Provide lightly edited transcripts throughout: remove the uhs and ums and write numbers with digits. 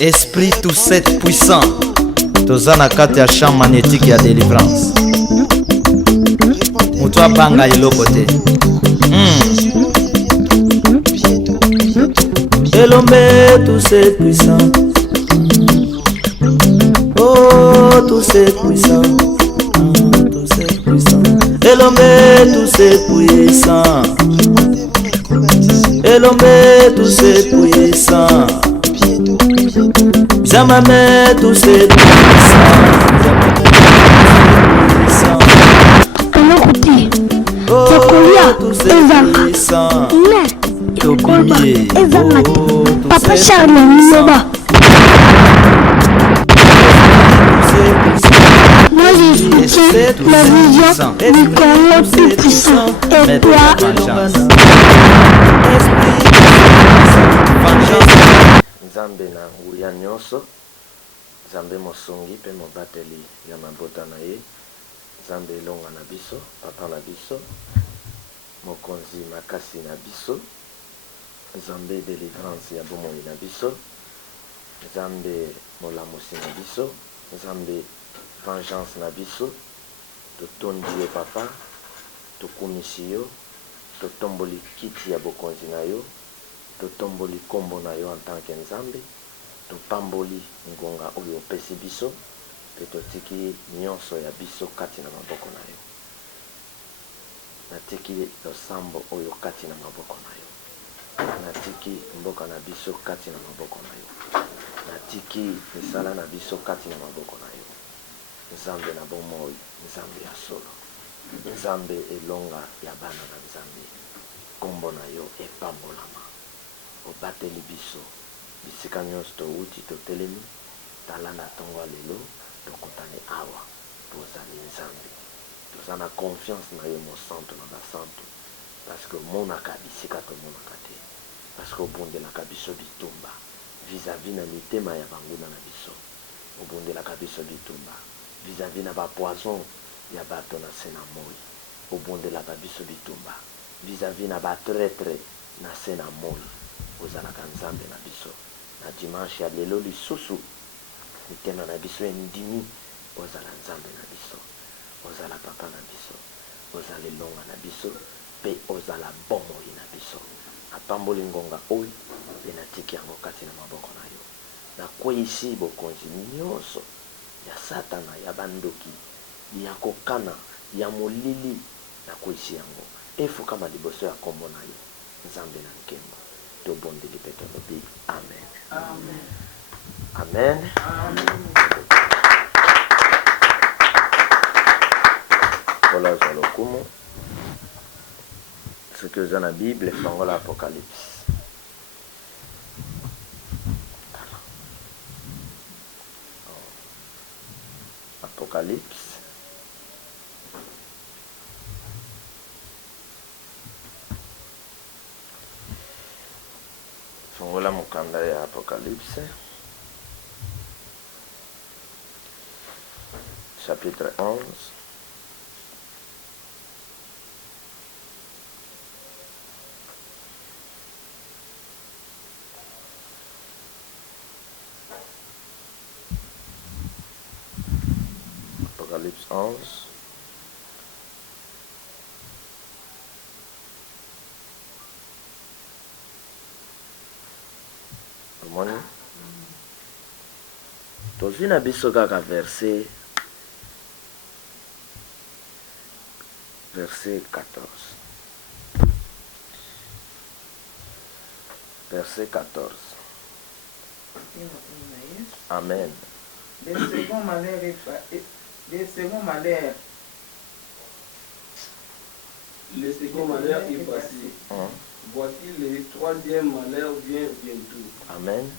Esprit tout set puissant. Toza na kati ya champ magnétique ya délivrance. Mutu abanga eloko te. Elombe tout set puissant. Oh, tout c'est puissant. Tout c'est puissant. Elombe tout c'est puissant. Elombe tout c'est puissant. Zamame tout c'est puissant. Oh, tout c'est puissant. Tobimie. Oh, Papa Charles Minoba. Moi je soutiens la vision du Congo plus puissant. Et toi, Nzambe na nguya nyonso, Nzambe mosongi pe mobateli ya mabota na ye, Nzambe elonga na biso, papa na biso, mokonzi makasi na biso, Nzambe délivrance ya bomoi na biso, Nzambe molamusi na biso, Nzambe vengeance na biso, totondi yo papa, tokumisi yo, totomboli kiti ya bokonzi na yo, totomboli kombo na yo en tant que Nzambe, topamboli ngonga oyo opesi biso, pe totiki nyonso ya biso kati na maboko na yo. Natiki losambo oyo kati na maboko na yo. Natiki mboka na biso kati na maboko na yo. Natiki misala na biso kati na maboko na yo. Nzambe na bomoi, Nzambe ya solo, Nzambe elonga ya bana na Nzambe, kombo na yo epambolama. Obateli biso bisika nyonso touti totelemi, tala na ntongo ya lelo tokutani awa, tozali Nzambe, toza na confiance na yo mosantu na basantu, parce que omonaka bisika tomonaka te, parce que obundelaka biso bitumba vis-à-vis na mitema ya banguna na biso, obundelaka biso bitumba vis-à-vis na bapoison ya bato na se na moi, obundelaka biso bitumba vis-à-vis na batraitre na se na moi. Ozalaka Nzambe na biso na dimanche ya lelo lisusu mitema na biso endimi, ozala Nzambe na biso, ozala papa na biso, ozala elonga na biso, pe ozala bomoi na biso. Apamboli ngonga oyo pe natiki yango kati na maboko na yo, nakweyisi bokonzi nyonso ya satana, ya bandoki, ya kokana, ya molili, nakweyisi yango efukama liboso ya kombo na yo Nzambe na nkembo. Tobondeli pe tolobi amen. Amen. Amen. Amen. Voilà dans le kumu. Ce que dans la Bible, c'est l'Apocalypse. Apocalypse. Fungola mukanda ya Apocalypse. Chapitre 11. Apocalypse 11. Moni. Tozwi na biso kaka verset 14. Verset 14. Amen. Le second malheur est passé. Voici le troisième malheur vient bientôt. Amen.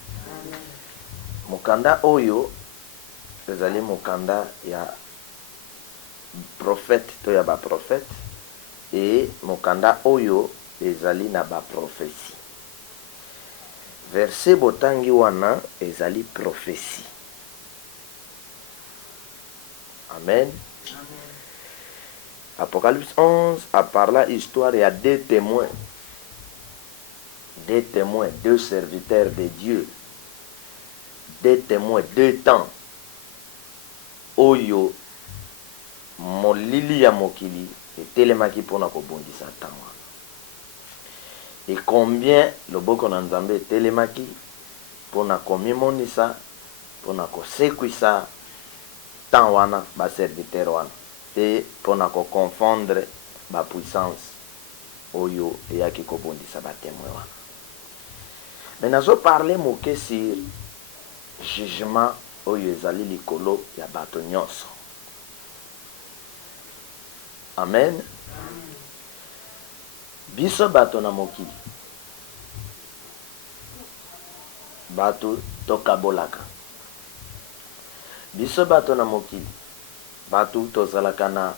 Mukanda oyo ezali mukanda ya prophète to ya ba prophète, et mukanda oyo ezali na ba prophétie. Verset botangi wana ezali prophétie. Amen. Amen. Apocalypse 11 a parlé histoire, il y a deux témoins, deux serviteurs de Dieu, des témoins deux temps oyo molili ya mokili etelemaki mpona kobundisa ntango et combien loboko na nzambe etelemaki mpona komimonisa mpona kosekwisa ntan wana baserviteur wana mpe mpona koconfondre bapuissance oyo eyaki kobundisa batemoin wana. Mais nazoparle moke sur jugement oyo ezali likolo ya bato nyonso. Amen. Biso bato na mokili, bato tokabolaka. Biso bato na mokili, bato tozalaka na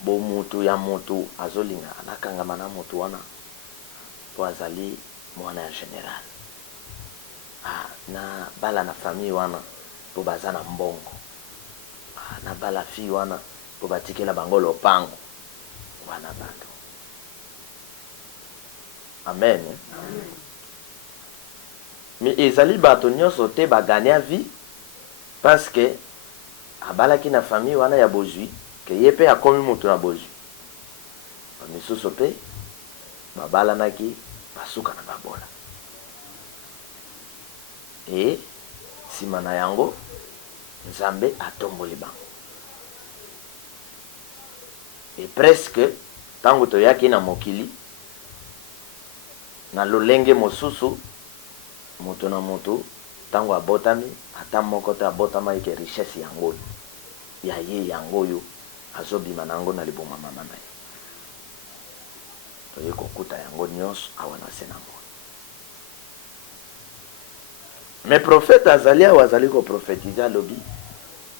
bomutu ya motu azolinga anakangama na motu wana po azali mwana ya general. Na bala na famille wana po baza na mbongo. Na bala fi wana po batikela bango lopango wana bato. Amen. Amen. Mais ezali bato nyonso te baganya vie parce que abalaki na famille wana ya bozwi ke ye pe akomi moto na bozwi. Bamisusu pe babalanaki basuka na babola. Et nsima na yango Nzambe atomboli bango. Et presque tango toyaki na mokili na lolenge mosusu moto na moto tango abotami ata moko te abotama eke richesse yango ya ye yango yo azobima nango na liboma mama na ye. Toye kokuta yango nyonso awa na se nango. Mais prophète azali awa azali ko prophétiser lobi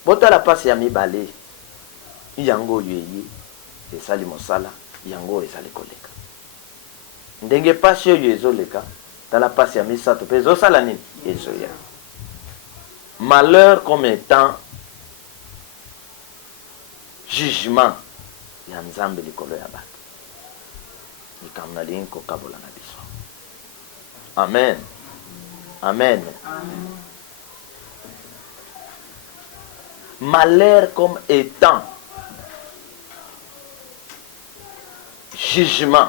botala pasi ya mibale yango yeye esali mosala yango ezali koleka. Ndenge pasi oyo ezoleka tala pasi ya misato pe ezosala nini ezoya. Malheur comme étant jugement ya Nzambe likolo ya bato. Nikamna lingi kokabola na biso. Amen. Amen. Amen. Malheur comme étant jugement.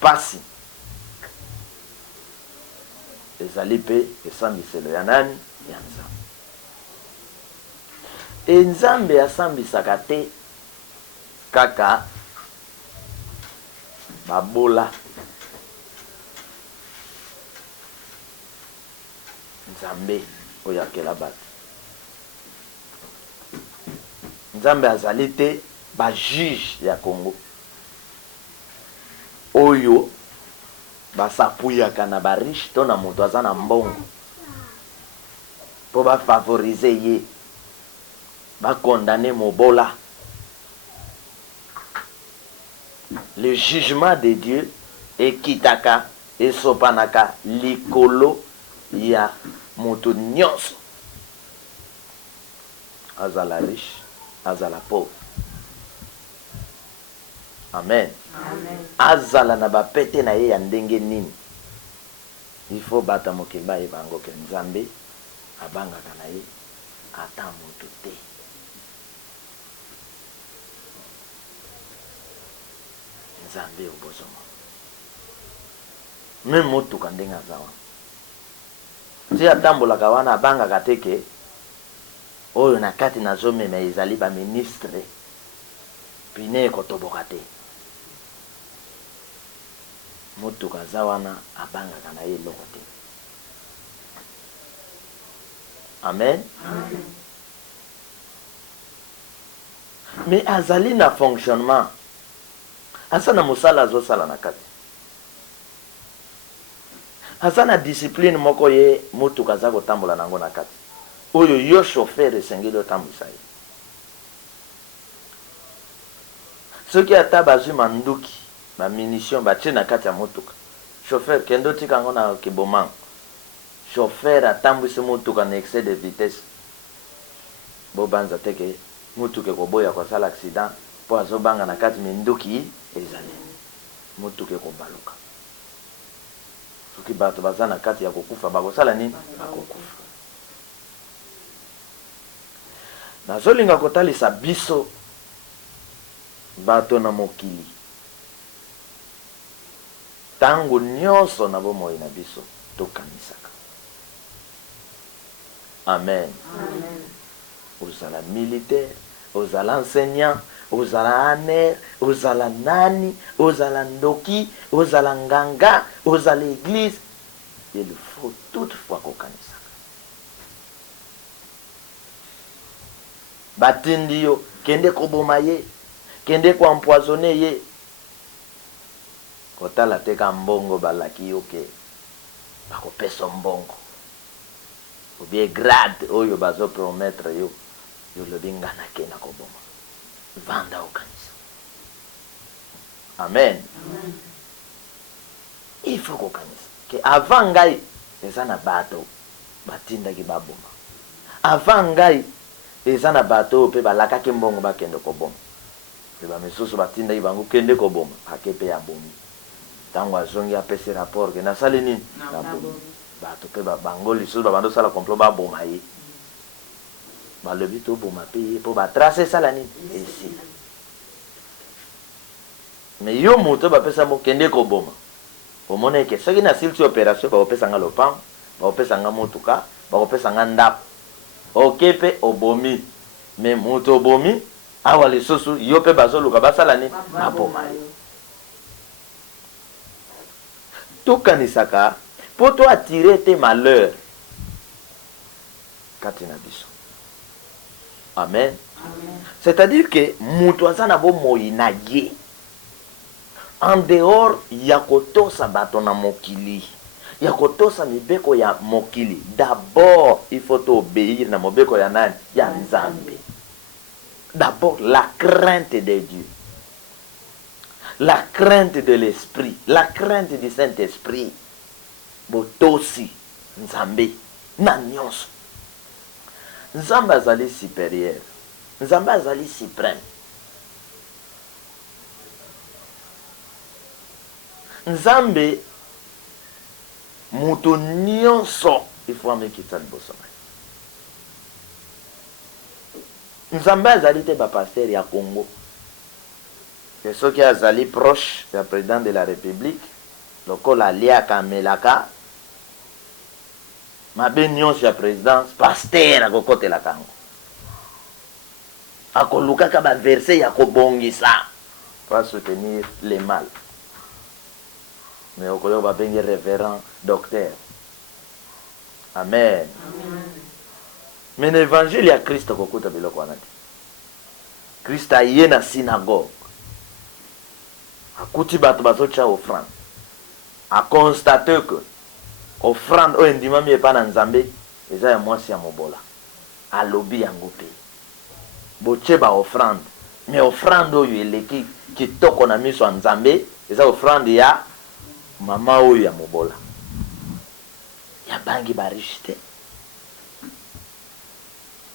Pasi. Ezali pe esambiselo ya nani? Ya Nzambe. E Nzambe asambisaka te kaka babola. Nzambe oyakela bato. Nzambe azali te ba juge ya Congo oyo basapuyaka na bariche to na moto aza na mbongo po bafavorize ye bakondane mobola. Le jugement de Dieu ekitaka esopanaka likolo ya moto nyonso azala riche azala pauvre. Amen. Amen. Azala na bapete na ye ya ndenge nini. Il faut bata mokeba ye bango ke Nzambe abangaka na ye ata moto te. Nzambe obozoma. Même moto kandenga zawa. Si atambolaka wana abangaka te ke oyo na kati na zomema ezali ba ministre pine kotoboka te. Moto kaza wana abangaka na ye loko te. Amen. Amen. Mais azali na fonctionnement asa na musala azosala na kati. Asa na discipline moko ye moto kaza kotambola nango na kati. Oyo yo chauffeur esengeli otambwisa ye. Soki ata bazwi manduki ba munition batie na kati ya motuka, chauffeur kendo tika ngo na kibomango, chauffeur atambwisi motuka na excès de vitesse, bobanza teke motuka koboya kosala accident po azobanga na kati minduki ezali motuka kobaluka. soki bato baza na kati ya kokufa bakosala nini bakokufa. Nazolinga kotalisa biso bato na mokili tango nyonso na bomoi na biso tokanisaka. Amen. Amen. Ozala militaire, ozala enseignant, ozala aner, ozala nani, ozala ndoki, ozala nganga, ozala église, il faut toutefois kokanisaka. Batindi yo kende koboma ye, kende ko empoisonner ye, kotala teka mbongo balaki yo ke bakopesa mbongo ou bien grade oyo bazo promettre yo lobi ngana ke na koboma vanda okanisa. Amen. Amen. Il faut kokanisa ke avant ngai eza na bato batindaki baboma, avant ngai eza na bato pe balakaki mbongo bakende koboma, pe bamisusu batindaki bango kende koboma ake pe ya bomi. Tango azongi apesi rapport ke nasali nini na bomi, bato pe bango lisusu babando sala complot baboma ye, balobi toboma pe ye po batrace esala nini esila. Me yo moto bapesa mo kende koboma, omona ke soki nasilisi opération bakopesanga lopango, bakopesanga motuka, bakopesanga ndako, oke pe obomi. Me moto obomi awa lisusu yo pe bazoluka basala nini baboma ye. Tokanisaka po to attirer tes malheurs kati na biso. Amen. Amen. C'est-à-dire que mutu aza na bomoi na ye en dehors ya kotosa bato na mokili, ya kotosa mibeko ya mokili. D'abord il faut obéir na mobeko ya nani? Ya Nzambe. D'abord la crainte de Dieu, la crainte de l'esprit, la crainte du Saint-Esprit. Botosi Nzambe na nyonso. Nzambe azali supérieur, Nzambe azali suprême. Nzambe mutu nyonso il faut amekisa liboso na ye. Nzambe azali te bapaster ya Congo, et soki azali proche ya président de la République lokola aliaka amelaka mabe nyonso ya présidence, paster akokotelaka yango, akolukaka baverse ya kobongisa pour soutenir les mal. Mais okoyo babengi révérend docteur. Amen. Amen. Mais l'évangile ya Christ akokuta biloko wana te. Christ aye na synagogue, akuti bato bazotia offrande, akonstate que offrande oyo endimami epa na Nzambe eza ya mwasi ya mobola, alobi yango pe botie ba offrande. Mais offrande oyo eleki kitoko na miso ya Nzambe eza offrande ya mama oyo ya mobola, ya bangi bariche te.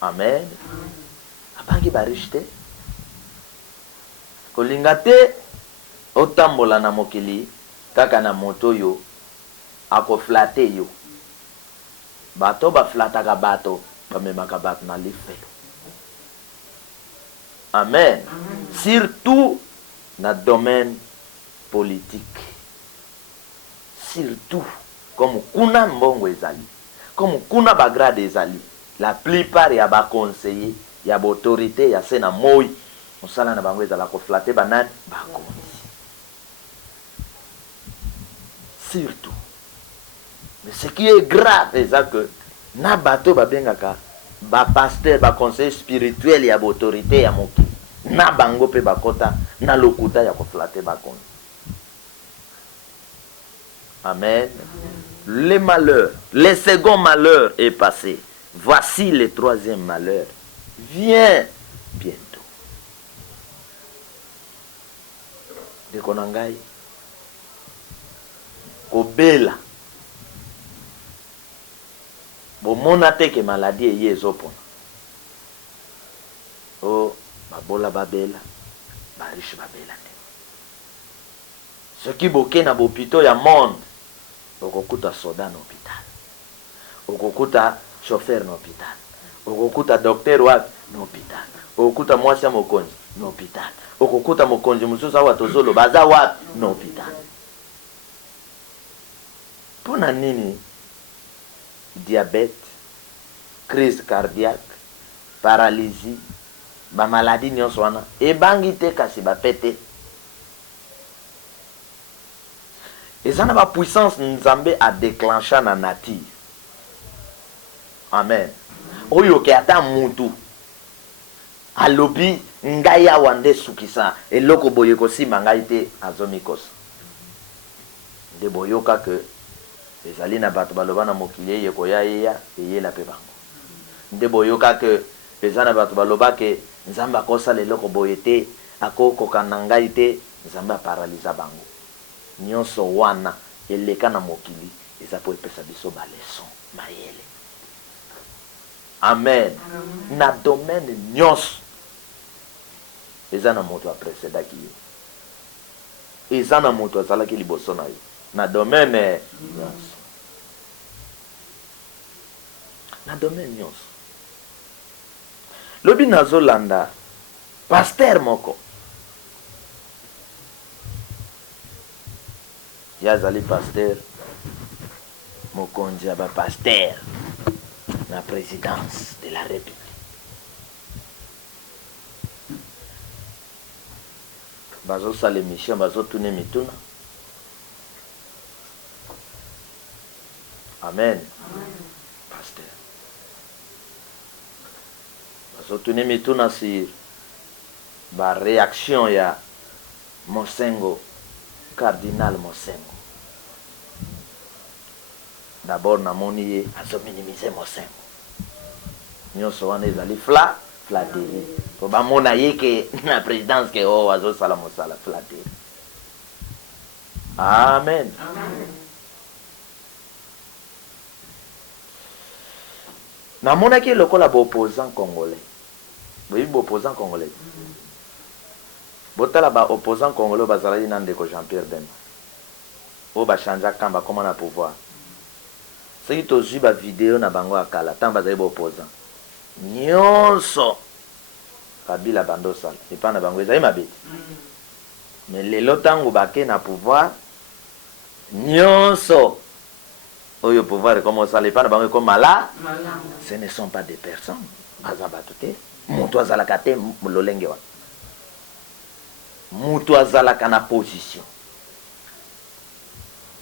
Amen. Abangi bariche te. Kolinga te otambola na mokili kaka na moto yo akoflate yo. Bato baflataka bato bamemaka bato na lifelo. Amen. Surtout na domaine politique. Surtout comme kuna mbongo ezali, comme kuna bagrade ezali, la plupart ya ba conseiller ya ba autorité ya sena moi osala na bango ezala ko flatter banani bakonzi. Surtout. Mais ce qui est grave c'est que na bato babengaka ba pasteur ba conseiller spirituel ya ba autorité ya moki na bango pe bakota na lokuta ya ko flatter bakonzi. Amen. Le malheur, le second malheur est passé. Voici le troisième malheur. Viens bientôt. Dekonangai. Kobela. Bomona te ke maladie ye ezopona. Oh, babola babela, bariche babela te. Ce qui boke na bopito ya monde, okokuta soda na hôpital, okokuta chauffeur na hôpital, okokuta docteur wapi na hôpital, okokuta mwasi ya mokonzi na hôpital, okokuta mokonzi mosusu awa tozoloba aza wapi na hôpital. Mpona nini? Diabète, crise cardiaque, paralysie, ba maladie nyonso wana ebangi te kasi bapete. Eza na ba puissance nzambe a déclencher na nature. Amen. Oyo ke ata mutu alobi ngai awa nde sukisa eloko boye kosimba ngai te azomikosa. Nde boyoka ke ezali na bato baloba na mokili eye koya eya eyela pe bango. Nde boyoka ke eza na bato baloba ke nzambe akosala eloko boye te akokoka na ngai te, nzambe aparaliza bango. Nyonso wana eleka na mokili eza po epesa biso baleson mayele. Amen. Na domaine nyonso eza na moto apresedaki yo, eza na moto azalaki liboso na yo na domaine nyonso, na domaine nyonso. Lobi nazolanda pasteur moko yazali pasteur mokonzi ya ba pasteur na présidence de la République. Bazosala émission, bazotune mituna. Amen. Pasteur. Bazotune mituna sur ba réaction ya Mosengo, cardinal Mosengo. D'abord namoni ye azo minimiser Mosengo. Nyonso wana ezali flatterie. Po bamona ye ke na présidence ke o azo sala mosala flatterie. Amen. Amen. Namonaki lokola ba opposant congolais. Boyi ba opposant congolais. Botala ba opposant congolais bazalaki na ndeko Jean-Pierre Bemba. O ba chanja kamba comment na pouvoir. C'est que tu as vidéo na bango akala tant bazali ba opposant. Nyonso Kabila bando sala et pas na bango ezali mabeti. Mais lelo tango bake na pouvoir nyonso oyo pouvoir comme ça les pas na bango comme mala. Ce ne sont pas des personnes. Azabatote mutu azalaka te lolenge wa. Mutu azalaka na position.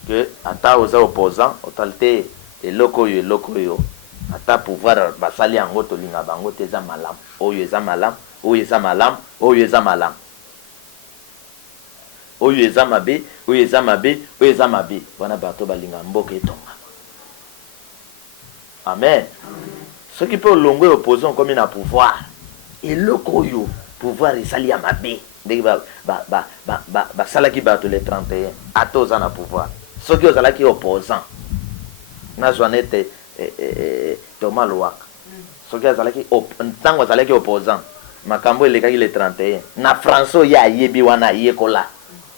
Que ata oza opposant otalte eloko yo ata pouvoir basali yango tolinga bango te eza malamu oyo eza malamu oyo eza malamu oyo eza malamu oyo eza mabe oyo eza mabe oyo eza mabe wana bato balinga mboka etonga. Amen. Ce qui peut olongo opposant comme na pouvoir eloko oyo pouvoir esali ya mabe ndenge basalaki bato le 31 ata oza na pouvoir soki ozalaki opposant nazwa nete Thomas Louaka soki azalaki ntango azalaki opposant makambo elekaki le 31 na François ya yebi wana yekola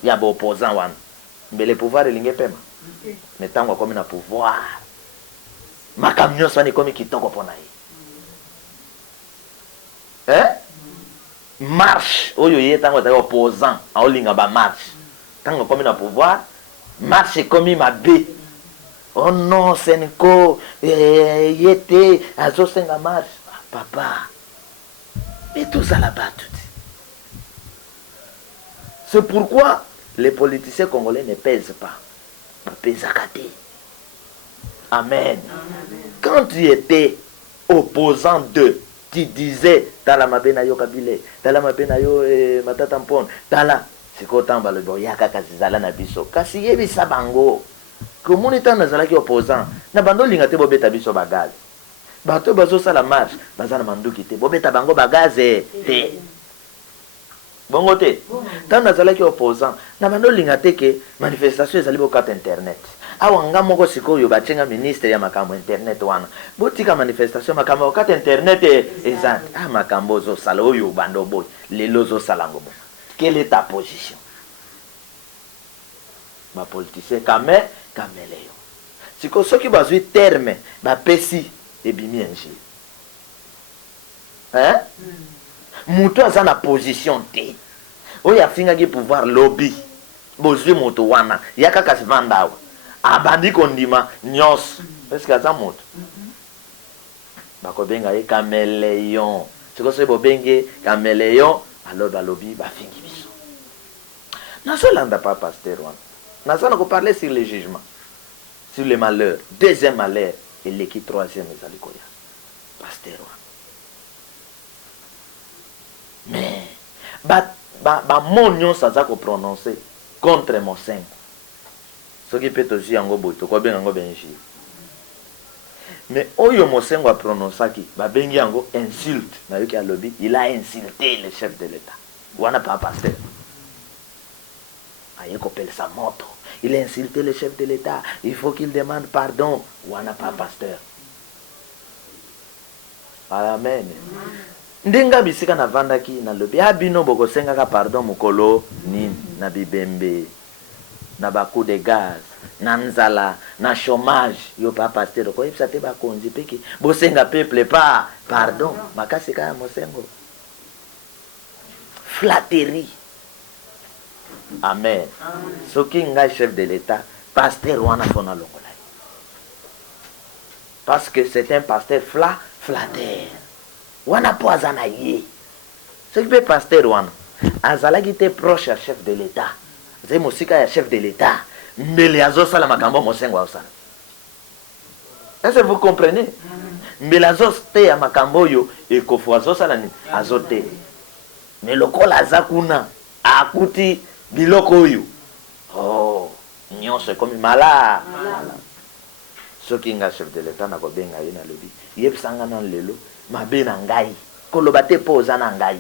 ya ba opposant wana mbele pouvoir elinge pema mais ntango akomi na pouvoir makambo nyonso wana ekomi kitoko mpona ye marche oyo ye ntango azalaki opposant aolinga ba marche ntango akomi na pouvoir marche ekomi mabe. Oh non, Senko, yete, azo senga marche. Papa, mais tout ça là-bas, tout. C'est pourquoi les politiciens congolais ne pèsent pas. Ils pèsent à côté. Amen. Quand tu étais opposant d'eux, tu disais, Tala mabenayo kabile, Tala mabenayo matata mpon, Tala, c'est qu'autant balobo, yaka kazizala na biso. Kasi yebi sabango. Comme on est en nazalaki opposant, na bando lingate bobeta biso bagaz. Bato bazo sala marche, bazana manduki te, bobeta bango bagaz te. Bongo te. Tant nazalaki opposant, na bando lingate ke manifestation ezali bo carte internet. Awa nga moko sikoyo bachenga ministre ya makambo internet wana. Botika manifestation makambo carte internet ezan. Ah makambo zo sala oyo bando boy, lelo zo sala ngobo. Quelle est ta position? Ma politicien caméléon. siko soki bazwi terme bapesi ebimi injili. Hein? Mutu aza na position te oyo afingaki pouvoir lobby bozwi moto wana yaka kasi vanda awa abandi kondima nyonso eske aza moto bakobenga ye caméléon siko soki bobenge caméléon alors balobi bafingi biso nazolanda pa pasteur wana naza na koparle sur le jugement sur le malheur deuxième malheur eleki troisième ezali koya pasteur wana mais bamo nyonso aza koprononce contre mosengo soki mpe tozwi yango boye tokobenga yango benjili mais oyo mosengo aprononsaki babengi yango insulte nayoki alobi il a insulté le chef de l'état wana pa pasteur aye kopelisa moto il a insulté le chef de l'état il faut qu'il demande pardon wana pa pasteur. Amen. Ndenga bisika na vandaki na lobi abino bokosengaka pardon mukolo nini na bibembe na baku de gaz na nzala na chômage yo pa pasteur ko yebisa te bakonzi peki bosenga peuple pa pardon makasi ka mosengo flatterie. Amen. Soki nga chef de l'état pasteur wana fona longola parce que c'est un pasteur flatteur. Wana po azana ye. Ce qui peut pasteur wana. Azalaki te proche à chef de l'état. C'est musika ya chef de l'état. Mbele azo sala makambo mosengo osala. Est-ce que vous comprenez? Mbele azo te ya makambo yo ekofo azo sala ni azote. Mais lokola azakuna akuti biloko yo. Oh, nyonso comme mala. Soki nga chef de l'état na kobenga ye na lobi. Yebsanga na lelo mabe na ngai koloba te poza na ngai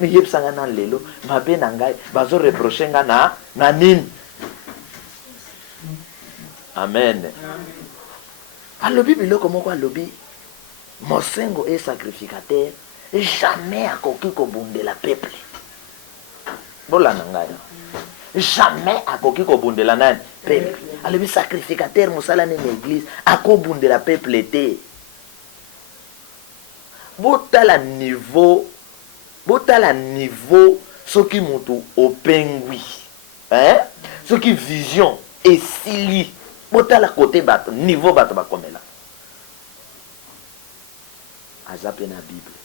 mi yebsanga na lelo mabe na ngai bazo reprocher nga na nini. Amen. Alobi biloko moko alobi mosengo est sacrificateur jamais akoki kobundela peuple bola na ngai jamais akoki kobundela nani peuple alobi sacrificateur mosala ne l'église akobundela peuple te. Botala niveau soki mutu opengwi hein soki vision esili botala côté bato niveau bato bakomela azape na bible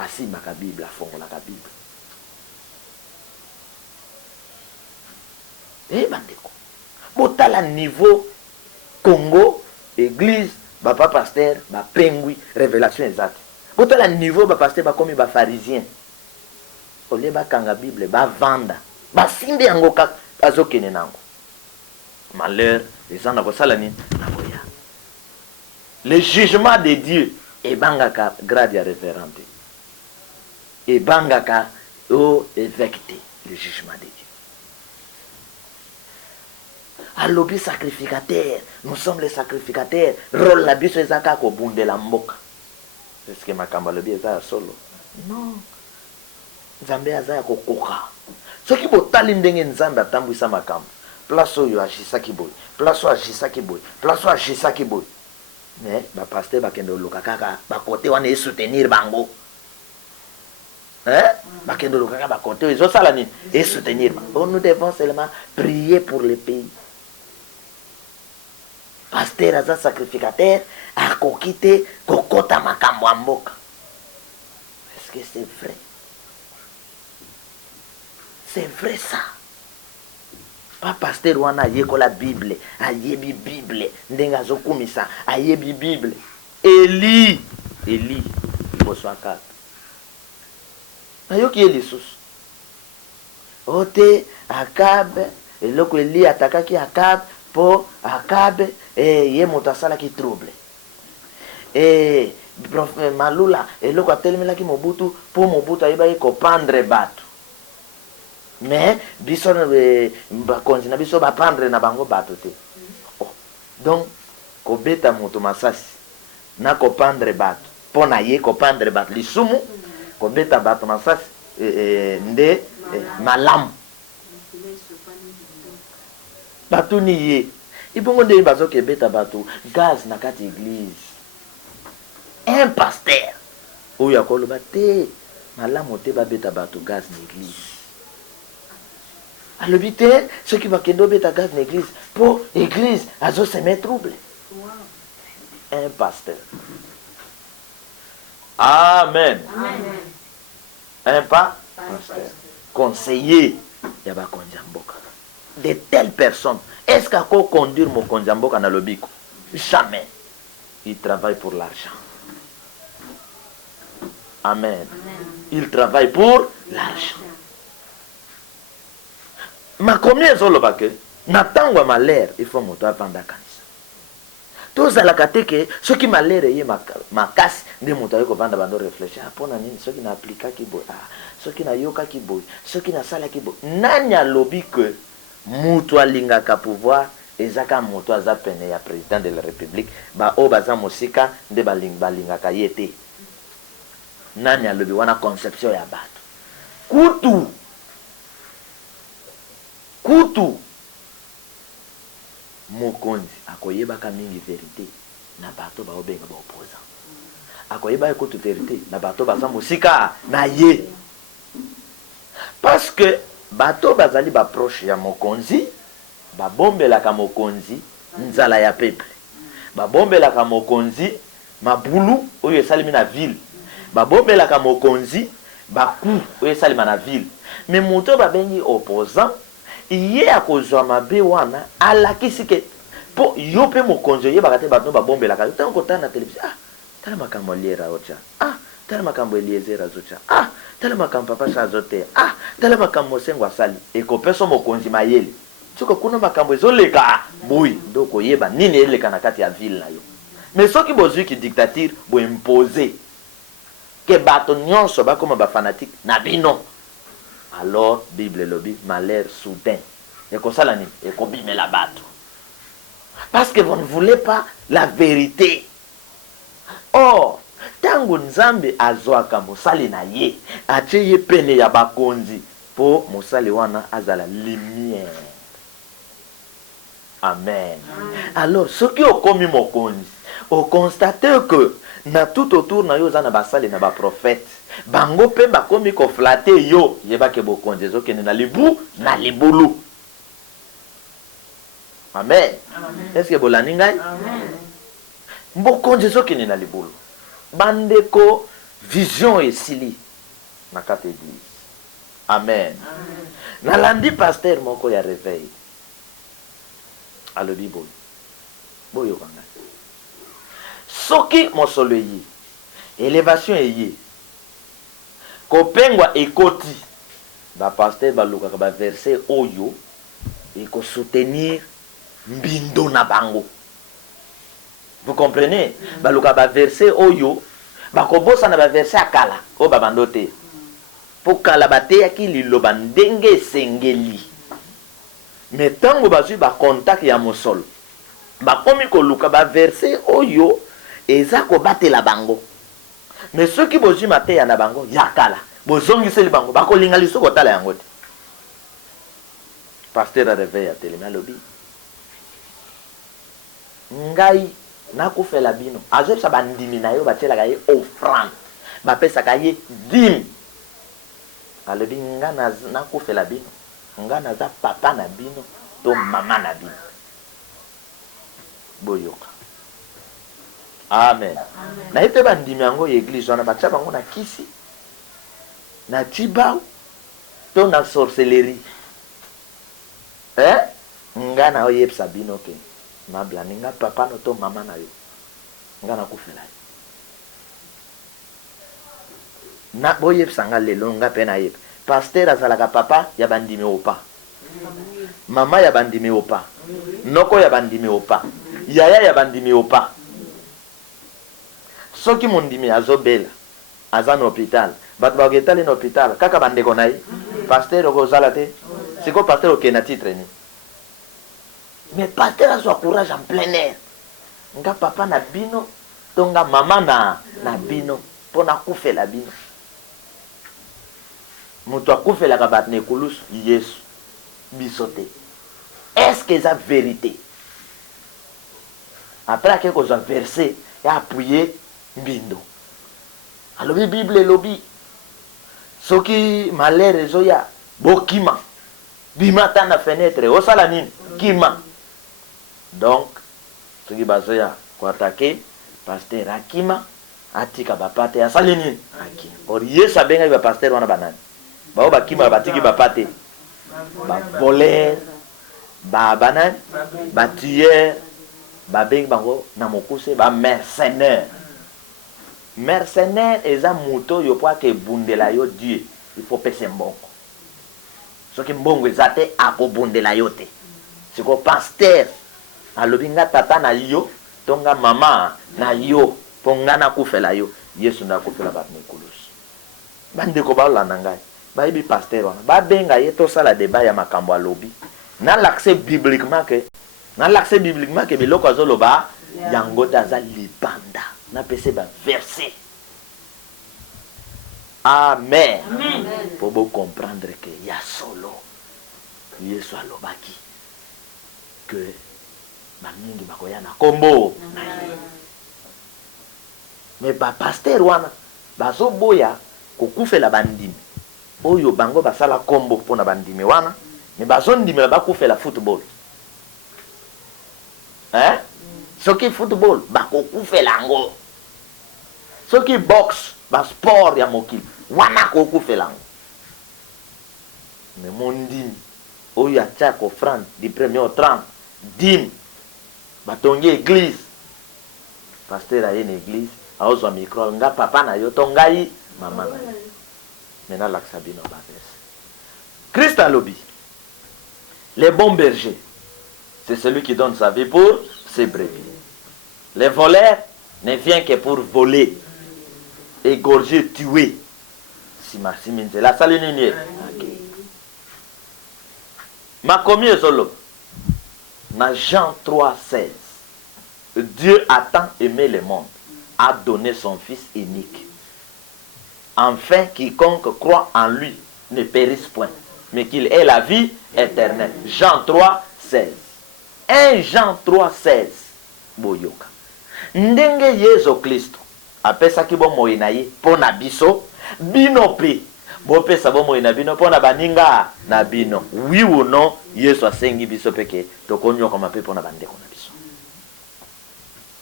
asimaka bible afongolaka bible bandeko botala niveau Congo église bapa pasteur bapengwi révélation exacte botala niveau pasteur bakomi pharisien ole bakanga bible bavanda basimbe yango kaka azokene nango malheur ezana kosala nini na boya le jugement de Dieu ebangaka grade ya révérende ebangaka o évêque le jugement de Dieu. Alobi sacrificateur, nous sommes les sacrificateurs. Rôle la biso ezaka ko bundela mboka. Est-ce que makamba lobi eza solo? Non. Nzambe aza ko koka. Soki botali ndenge nzambe atambwisa makambo. Place oyo agisaki boy. Place oyo agisaki boy. Place oyo agisaki boy. Mais ba pasteur bakendo loka kaka ba côté wana e soutenir bango. Hein? Bakendo loka kaka ba côté ezo sala ni e soutenir. Nous devons seulement prier pour le pays. Pasteur aza sacrificateur akokite kokota makambo mboka. Est-ce que c'est vrai? C'est vrai ça. Pas pasteur wana ayeko la Bible, ayebi Bible, ndenga zokumisa, ayebi Bible. Eli boswaka. Ayoki eli sus. Ote Akabe, eloko Eli atakaki Akabe po Akabe ye moto asalaki trouble. Prophète Malula eloko atelemaki Mobutu po Mobutu ayeba kopandre bato. Mais biso bakonzi na biso bapandre na bango bato te. Donc kobeta moto masasi na kopandre bato po na ye kopandre bato lisumu kobeta bato masasi nde malamu batuni ye ibongo nde bazoke beta bato gaz na kati église. Un pasteur oyo akoloba te malamu te babeta bato gaz na église. alobi te soki bakende obeta gaz na église mpo église azoseme trouble. Un pasteur. Amen. Amen. Un pasteur. Conseiller ya bakonzi ya mboka. De telles personnes, est-ce qu'à quoi conduire mon konzi ya mboka na lobiko? Jamais. Il travaille pour l'argent. Amen. Il travaille pour l'argent. Ma combien ezoloba ke na ntango ya malere il faut moto avanda kanisa. Tozalaka te ke soki malere ye makasi nde moto aye kovanda bando réfléchir mpona nini soki na aplikaki boye soki nayokaki boye soki nasalaki boye. Nani alobi ke moto alingaka pouvoir ezaka moto aza pene ya président de la république baoyo baza mosika nde balingaka ye te? Nani alobi wana conception ya bato? Kutu mokonzi akoyebaka mingi vérité na bato baobenga baopposant. Akoyeba kutu vérité na bato baza mosika na ye. Parce que bato bazali baproche ya mokonzi babombelaka mokonzi nzala ya peuple. Babombelaka mokonzi mabulu oyo esalemi na ville. Babombelaka mokonzi baku oyo esalema na ville. Mais moto babengi opposant iye akozwa mabe wana alakisi ke po yo pe mokonzi yebaka te bato babombelaka yo ntango kotala na television. Tala makambo aliera ocha. Tala makambo Eliezer azocha. Tala makambo papa azote. Tala makambo Sengo asali. Ekopeso mokonzi mayele. Soko kuna makambo ezoleka boyi ndoko yeba nini eleka na kati ya ville na yo. Mais soki bozwi ki dictature bo imposer ke bato nyonso bakoma ba fanatique na bino. Alors Bible lobby malheur soudain. Ekosala nini? Ekobimela bato. Parce que vous ne voulez pas la vérité. Or, tango nzambe azwaka mosali na ye, atie ye pene ya bakonzi po mosali wana azala lumière. Amen. Alors, ce qui okomi mokonzi, o constate que na tout autour na yo zana basali na ba prophète, bango pe bakomi ko flatter yo, yebake bokonzi zokene na libu na libulu. Amen. Est-ce que bolani ngai? Amen. Bokonzi zokene na libulu. Bandeko vision esili na kati église. Amen. Nalandi pasteur moko ya réveil. Alobi boy. Boyo kanga. Soki mosolo yi. Élévation yi. Kopengwa ekoti. Ba pasteur baluka ba verset oyo eko soutenir mbindo na bango. Vous comprenez? Baluka ba verset oyo bakobosa na ba verset akala o babandote. Po kala bateyaki liloba ndenge sengeli. Mais tango bazwi ba contact ya mosolo. Bakomi koluka ba verset oyo eza ko batela bango. Mais ceux qui bozwi mateya na bango yakala. Bozongiseli bango bakolinga lisoko tala yango te. Pasteur a réveillé à telema lobi. Ngai nakufela bino azopesa bandimi na yo batelaka ye offrande bapesaka ye dîme. Alobi nga nakufela bino nga naza papa na bino to mama na bino. Boyoka. Amen. Na ite bandimi yango église wana batia bango na kisi na tibau to na sorcellerie. Nga na oyepsa bino ke mabla ninga papa no to mama na yo nga na kufela na boye sanga lelo nga pe na yep pasteur azalaka papa ya bandimi opa mama ya bandimi opa noko ya bandimi opa yaya ya bandimi opa soki mondimi azobela aza na hôpital bato baketali na hôpital kaka bandeko na ye pasteur okozala te siko pasteur okena titre ni. Mais pasteur a son courage en plein air. Nga papa na bino, tonga mama na bino, pona kufela bino. Mutu akufela ka batne kulus Yesu bisote. Est-ce que c'est vérité? après que kozwa verset et appuyer mbindo alobi bible elobi soki malheur ezoya bokima bima ta na fenêtre osala nini kima donc soki bazoya koatake pasteur akima atika bapate asali nini akima or yesu abengaki bapasteur wana banani bao bakima batiki bapate bavoler banani batueur babengi bango na mokuse bamercenaire mercenaire eza moto oyo po ake ebundela yo dieu il faut pesa mbongo soki mbongo eza te akobundela yo te siko pasteur alobi nga tata na yo to nga mama na yo mpo nga nakufela yo yesu nakufela bamikulusu bandeko baolanda ngai bayebi pasteur wana babenga ye tosala débat ya makambo alobi nalakse bibliquement ke biloko azoloba yango te aza libanda napese baverset amen po bocomprendre ke ya solo yesu alobaki ke bamingi bakoya na kombo me bapaster wana bazoboya kokufela bandimi oyo bango basala kombo mpona bandimi wana me bazondimela bakufela football soki football bakokufela yango soki box basport ya mokili wana kokufela yango me mondimi oyo atiaka offrande du premier au 30 dîme batongi église pasteur aye na église aozwa micro nga papa na yo to ngai mama na yo mena lakisa bino bavese Christ alobi les bons bergers c'est celui qui donne sa vie pour ses brebis. Les voleurs ne viennent que pour voler, égorger, tuer. C'est la salle nini. Ma commune solo. Dans Jean 3,16. Dieu a tant aimé le monde, a donné son Fils unique. Enfin, quiconque croit en lui ne périsse point, mais qu'il ait la vie éternelle. Jean 3,16. 1 Jean 3,16 boyoka ndenge Yesu Kristo apesaki bomoi na ye pona biso bino pe bopesa bomoi na bino pona baninga na bino oui ou non Yesu asengi biso peke tokonyoka mape pona bandeko na biso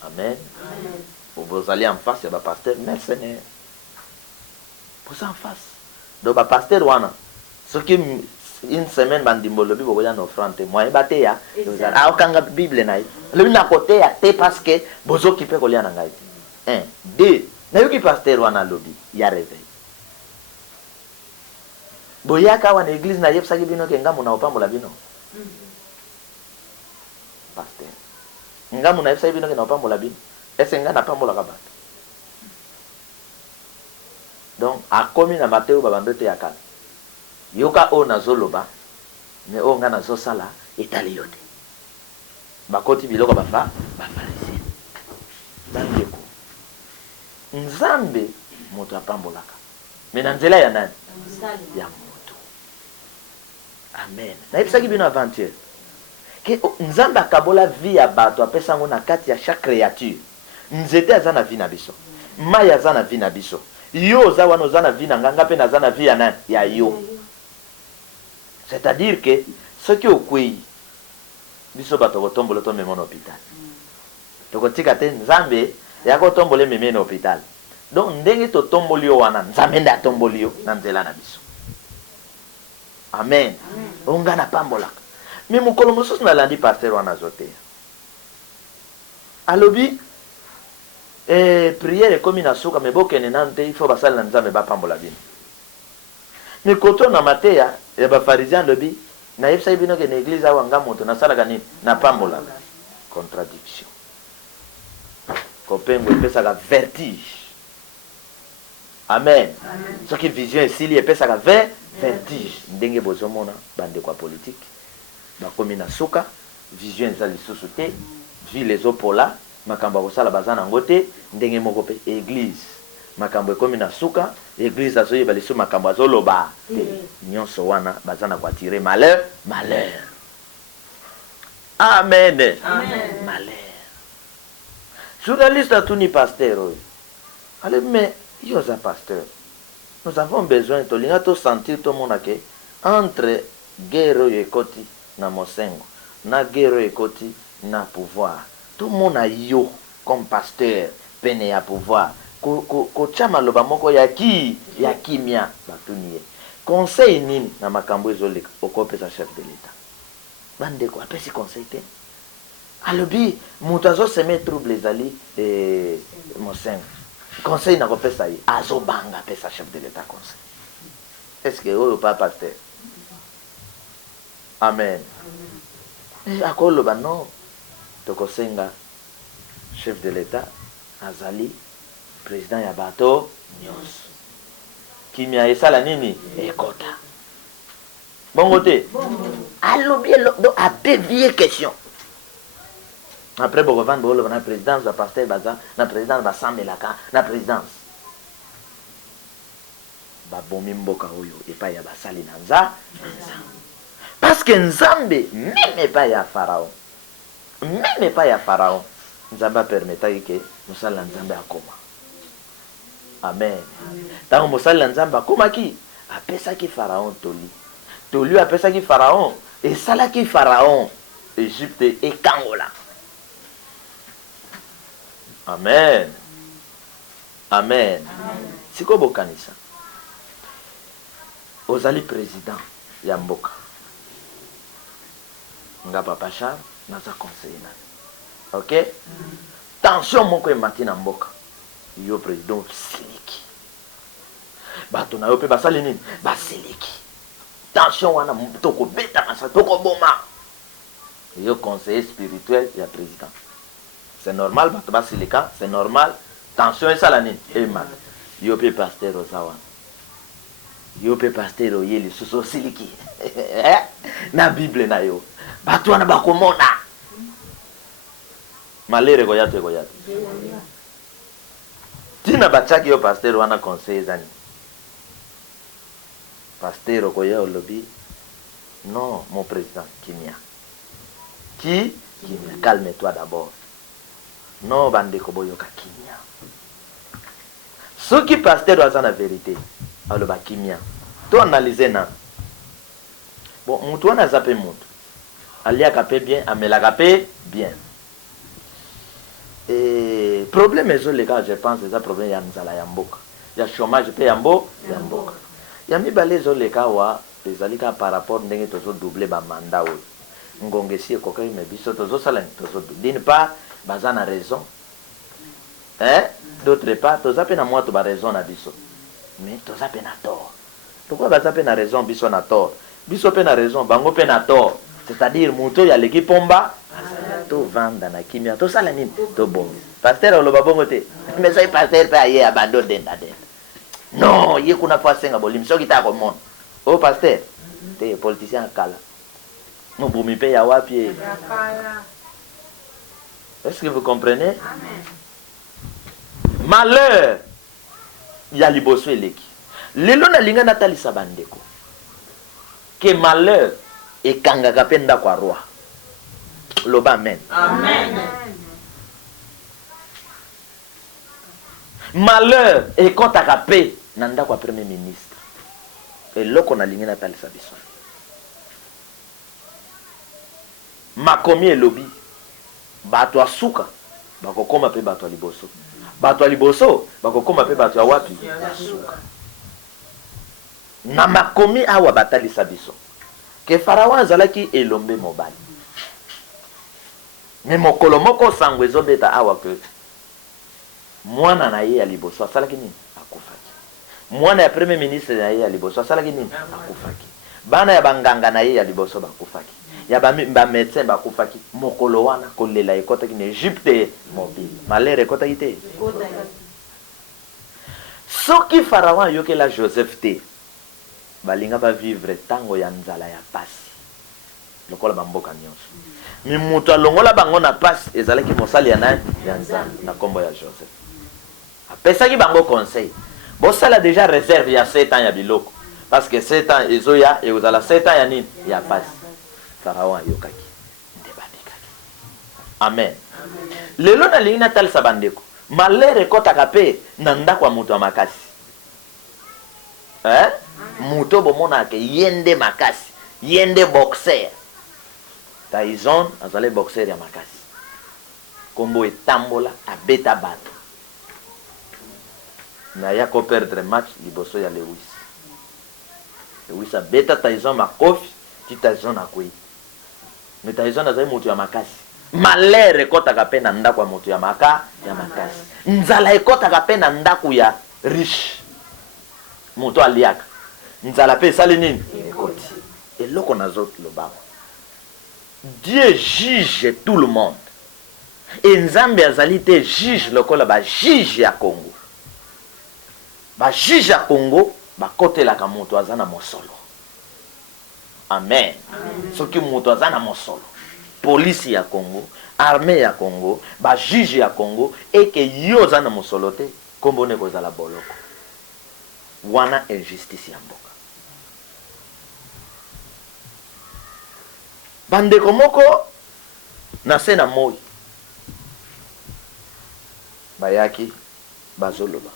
amen vous allez en face ya ba pasteur mercenaire vous en face do ba pasteur wana soki une semaine bandimbolo bi bokoya na offrande moi bate ya okanga bible na ye le na côté ya te parce que bozo kipe kolia na ngai 1 2 na yoki pasteur wana lobi ya réveil boyaka wana église na yepsa ki bino ke ngamu na opambola bino pasteur ngamu na yepsa bino ke na opambola bino ese nga na pambola ka bato donc akomi na Mateo babandote ya kala yoka o nazoloba me o nga nazosala etali yote bakoti biloko bafarisien bandeko nzambe moto apambolaka me na nzela ya nani ya moto amen nayebisaki bino aventure ke nzambe akabola vie ya bato apesa yango na kati ya chaque créature nzete aza na vie na biso mai aza na vie na biso yo oza wana oza na vie na nganga mpe naza na vie ya nani ya yo. C'est-à-dire que ce qui est au pays, biso bato kotombola to memo na hôpital. Toko tika te nzambe ya kotombola meme na hôpital. Donc ndenge to tomboli yo wana nzambe nda tomboli yo na nzela na biso. Amen. Onga na pambola. Mais mukolo mosusu na landi pasteur wana zote. Alobi prière comme na suka me bokene nante il faut basala na nzambe ba pambola bino. Mais koto na mateya ya ba pharisien lobi na yebisa bino ke na église awa nga moto na sala kanini na pambola contradiction kopengo epesaka vertige amen soki vision esili epesaka vertige ndenge bozomona bandeko ya politique bakomi na suka vision eza lisusu te ville ezopola makambo ya kosala baza nango te ndenge moko mpe église makambo ekomi na suka église azoyeba lisusu makambo azoloba te nyonso wana baza na koatire malheur amen malheur Journaliste a tout ni pasteur. Allez, mais il y a un pasteur. Nous avons besoin de sentir tout le monde entre guerre et koti na mosengo, na guerre et koti na pouvoir. Tout le monde a yo comme pasteur, pene ya pouvoir. Ko chama loba moko ya kimia batunie. Conseil nini na makambo ezoleka okopesa chef de l'état. Bande ko apesi conseil te. Alobi mutu azoseme trouble ezali mosengo. Conseil na kopesa ye azobanga pesa chef de l'état conseil. Est-ce que oyo pas pasteur? Amen. Akoloba non. Tokosenga chef de l'état azali président ya bato nyonso. Kimia esala nini ekota. Bongo te. Alobi a dévié question. Après Bogovan Bolo na présidence la pasteur baza na présidence ba Samelaka na présidence. Ba bomi mboka oyo epa ya basali na nza. Parce que Nzambe même pas ya Pharaon. Même pas ya Pharaon. Nzambe permettait que musala Nzambe akoma. Amen. Tant musala Nzambe akoma ki apesa ki Pharaon toli. Toli apesa ki Pharaon et sala ki Pharaon Égypte et Kangola. Amen. Amen. Siko bokanisa. Ozali président ya mboka. Nga papa Charles naza conseiller na. OK? Tension moko emati na mboka. Yo président siliki. Bato na yo pe basali nini? Basiliki. Tension wana toko beta masa toko boma. Yo conseiller spirituel ya président. C'est normal, basilika, c'est normal. Tension et salanine. Eman. Yo pe pasteur ozawa. Yo pe pasteur oyeli suso siliki. Na Bible na yo. Bato wana bakomona. Malere goyate. Tina bachaki yo pasteur wana conseil zani. Pasteur koya olobi. Non, mon président, Kimia. Kimia, calme-toi d'abord. Non, bande koboyoka Kimia. Ce qui pasteur doit la vérité. Aloba Kimia. To analyser na. Bon, mutu wana zape mutu. Alia kapé bien, amela kapé bien. Et problème est les gars, je pense c'est ça problème ya nzala ya mboka. Ya chômage pe ya mboka. Ya mibale zo les gars wa ezalika par rapport ndenge tozo doubler ba mandat o. Ngongesi ko kai me biso tozo sala tozo d'une part bazana raison. D'autre part toza pe na moi to ba raison na biso. Mais toza pe na tort. Pourquoi baza pe na raison biso na tort? Biso pe na raison bango pe na tort. C'est-à-dire muto ya leki pomba to vanda na kimia to sala nini to bon. Pasteur oloba bongo te. Mais ça pasteur pa ye abandon denda. Non, ye kuna pa senga bolim so kita ko mon. Oh pasteur, te politicien kala. Mon boumi pe ya wapi. Est-ce que vous comprenez? Amen. Malheur ya liboso eleki. Lelo na linga natali sabandeko. Que malheur et kangaka penda kwa roi. Loba amen. Amen. Malheur et quand akapé nanda kwa premier ministre. Et loko na linga natali sabiso. Makomi elobi bato asuka bakokoma pe bato liboso. Bato liboso bakokoma pe bato ya wapi? Asuka. Na makomi awa batali sabiso. Que Pharaon azalaki elombe mobali. Mais mokolo moko sango ezobeta awa que mwana na ye ya liboso asalaki nini? Akufaki. Mwana ya premier ministre na ye ya liboso asalaki nini? Akufaki. Bana ya banganga na ye ya liboso bakufaki. Ya ba médecin bakufaki. Mokolo wana kolela ekota ki Egypte mobile. Malheur ekota ite. Soki Pharaon yokela Joseph te. Balinga ba vivre tango ya nzala ya pasi. Lokola bamboka nyonso. Mi mutu alongola bango na pasi ezalaki mosali ya na nzala na kombo ya Joseph. Apesaki bango conseil. Bosala déjà réserve ya 7 ans ya biloko. Parce que 7 ans ezoya et ozala 7 ans ya nini? Ya pasi. Pharaon ayokaki. Ndebandikaki. Amen. Lelo na lingina tal sabandeko. Malere kota kape nanda kwa mutu wa makasi. Muto bomona ke yende makasi. Yende boxer. Tyson azale boxer ya makasi. Kombo etambola abeta bato. Na yako perdre match liboso ya Lewis. Lewis abeta Tyson makofi. Ti Tyson akui. Me Tyson azale mutu ya makasi. Malere ekotaka pe na ndako ya moto ya makasi. Nzala ekotaka pe na ndako ya riche. Moto aliaka. Nzala pe sali nini? Ekoti. Eloko nazoki lobako. Dieu juge tout le monde. Et Nzambe azali te juge lokola ba juge ya Congo. Ba juge ya Congo ba kotelaka moto azana mosolo. Amen. Soki moto azana mosolo. Police ya Congo, armée ya Congo, ba juge ya Congo, et que yo zana mosolote, kombo ne kozala boloko. Wana injustice ya mboka. Bandeko moko na se na moi. Bayaki bazoloba.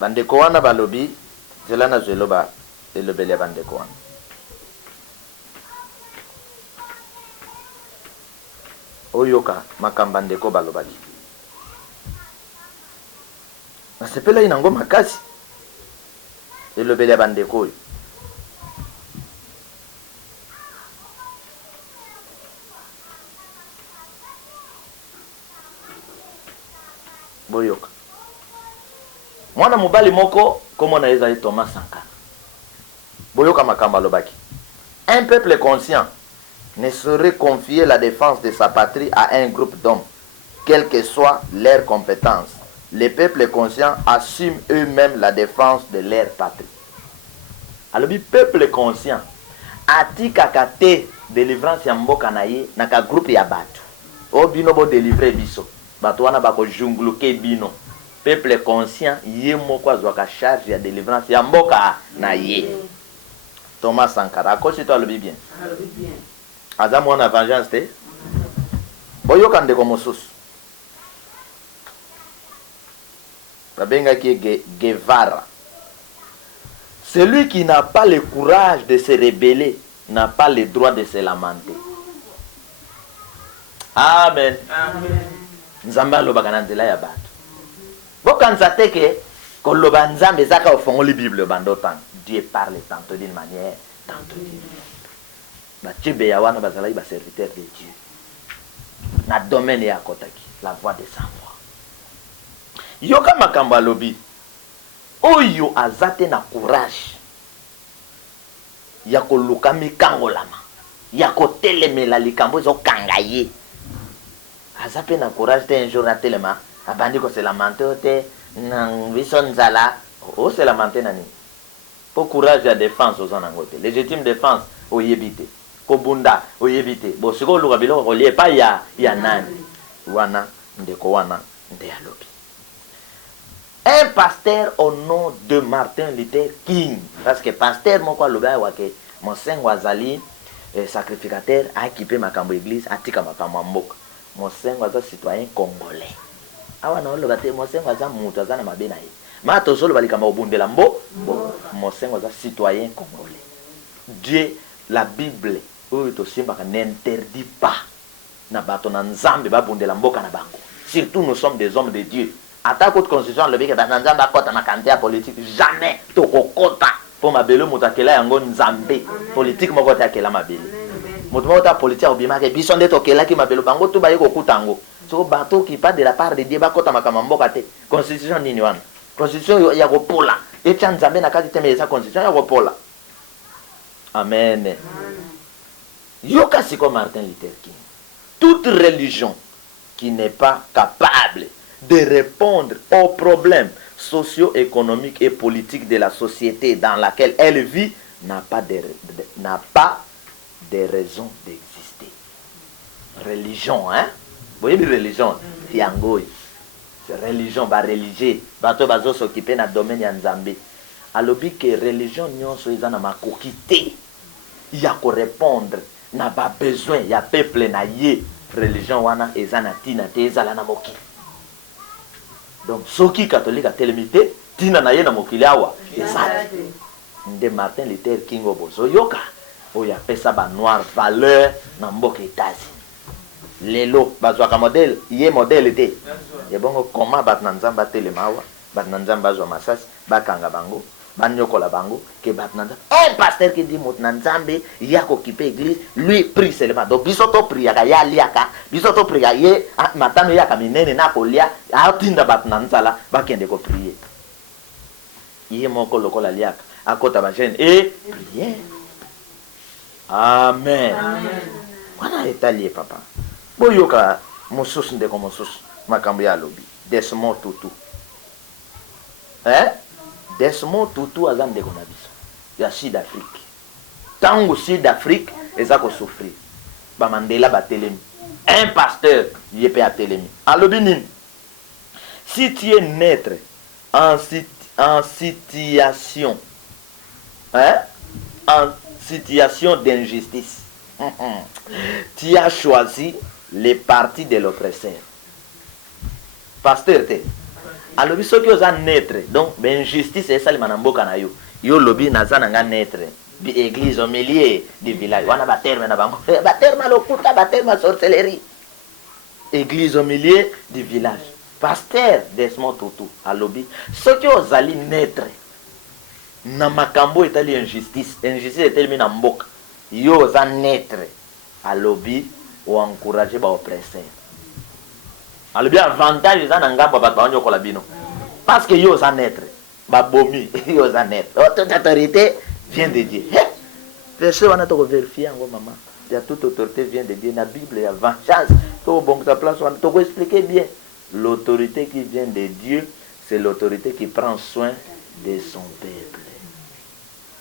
Bandeko wana balobi zelana zeloba elobele bandeko wana. Oyoka makamba ndeko balobaki. Nasepela inango makasi. Elobele bandeko oyo. Boyoka. Mwana mobali moko comme on a dit Thomas Sankara. Boyoka makamba lobaki. Un peuple conscient ne saurait confier la défense de sa patrie à un groupe d'hommes, quelles que soient leurs compétences. Les peuples conscients assument eux-mêmes la défense de leur patrie. Alors, le peuple conscient atika kate délivrance ya mboka na ye na ka groupe ya batu. O bino bo délivrer biso. Batu wana bako jungluke bino. Peuple conscient ye moko azwaka charge ya délivrance ya mboka na ye. Thomas Sankara akosi to alobi bien. Aza mwana vengeance te. Boyoka ndeko mosusu. Babenga ki Guevara. Celui qui n'a pas le courage de se rebeller n'a pas le droit de se lamenter. Amen. Nzambe aloba kana nzela ya batu. Bokanza teke koloba nzambe zaka ofongoli Bible bandotan. Dieu parle tantôt d'une manière, tantôt d'une autre. Bachebe ya wana bazalaki ba serviteur de Dieu. Na domaine ya kotaki, la voix de sa voix. Yoka makambo alobi. Oyo azate na courage. Ya koluka mikangolama. Ya kotelemela likambo ezo kangaye. Azape na courage te un jour na telema. Abandi ko se lamenter te nang bison zala. O se lamenter nani. Pour courage ya défense aux anangote. Légitime défense o yebite. Kobunda o yebite. Bo siko luka biloko ko lie pa ya nani. Wana ndeko wana nde alobi. Un pasteur au nom de Martin Luther King. Parce que pasteur moko aloba wake Monsengo azali sacrificateur a équipé makambo église atika makambo mboka. Monsengo aza citoyen congolais. Awa na oloba te Monsengo aza mutu aza na mabe na ye. Ma tosolo balikamba obundela mbo. Monsengo aza citoyen congolais. Dieu, la Bible oyo tosimbaka n'interdit pas na bato na nzambe babundela mboka na bango. Surtout nous sommes des hommes de Dieu. Attaque contre constitution le bec dans nzamba kota na candidat politique jamais to kokota pour mabelo mutakela yango nzambe politique moko ta kela mabelo moto mota politique obima ke biso nde to kela ki mabelo bango to baye kokutango so bato qui pas de la part de Dieu bakota makama mboka te constitution nini wana constitution ya kopola echa nzambe na kati teme esa constitution ya kopola amen yoka siko Martin Luther King toute religion qui n'est pas capable de répondre aux problèmes socio-économiques et politiques de la société dans laquelle elle vit n'a pas de raison d'exister. Religion, hein? Vous voyez une religion? C'est religion, bah religieux, bato bazo s'occuper na domaine ya nzambe. alobi que religion nyonso eza na makoki te ya ko répondre na ba besoin ya peuple na ye. Religion wana eza na tina te ezala na mokili. Donc soki catholique atelemi te tina na ye na mokili awa ezali. Nde Martin Luther King obozo yoka oya pesa ba noir valeur na mboka États-Unis. Lelo bazwaka modèle ye modèle te. Et bongo comment bat na nzamba telema awa bat na nzamba azwa masasi bakanga bango banyokola bango ke bat na nzamba. Un pasteur qui dit mot na nzambe ya ko kipe église lui prie seulement. Donc biso to priaka ya liaka biso to priaka ye matano ya kaminene na kolia atinda bat na nzala bakende ko prier. Ye moko lokola liaka akota ba jeune et prière. Amen. Wana etali papa. Boyoka mosusu ndeko mosusu makambo ya lobi Desmond Tutu. Desmond Tutu aza ndeko na biso ya Sud-Afrique. Tango Sud-Afrique eza ko souffrir. Ba Mandela batelemi. Un pasteur yepe atelemi. Alobi nini? Si tu es naître en situation en situation d'injustice, tu as choisi les partis de l'oppresseur. Pasteur te alobi soki oza naître donc injustice esalema na mboka na yo yo lobi naza nanga naître bi église au milieu du village wana baterme na bango baterme lokuta baterme sorcellerie église au milieu du village. Pasteur Desmond Tutu alobi soki ozali naître na makambo etali injustice etali na mboka yo oza naître alobi ou encourager ba oppresseur. Alobi avantage eza na ngambo bato banyokola bino parce que yo oza naître ba bomi yo oza naître. Toute autorité vient de Dieu. Verset wana to vérifier ngo maman. Ya toute autorité vient de Dieu na Bible ya vengeance. To bon ta place wana to expliquer bien. L'autorité qui vient de Dieu, c'est l'autorité qui prend soin de son peuple.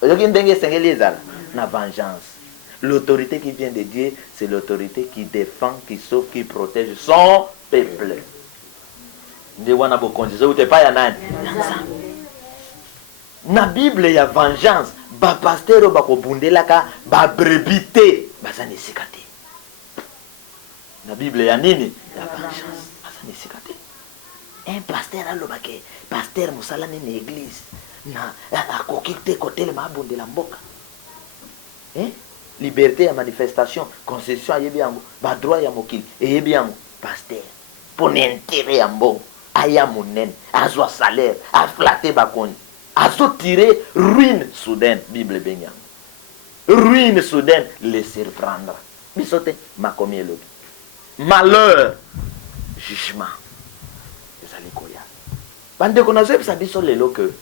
Oyoki ndenge sengeli ezala na vengeance. L'autorité qui vient de Dieu, c'est l'autorité qui défend, qui sauve, qui protège son peuple. Nde wana bokonzi ute pa ya nani? Na Bible ya vengeance, ba pasteur ba ko bundelaka ba brebite bazani sikate. Na Bible ya nini? Ya vengeance bazani sikate. Un pasteur alobake, pasteur musala ni église na akokite kotele mabundela mboka. Liberté ya manifestation, constitution yebi yango, ba droit ya mokili, yebi yango, pasteur, pour n'intérêt ya mbongo, aya munen, azwa salaire, a flatter bakoni, azo tirer ruine soudaine, Bible benyango. Ruine soudaine, le surprendra. Bisote, makomi elobi. Malheur, jugement. Ezali koya. Bande konazo ebisa biso lelo que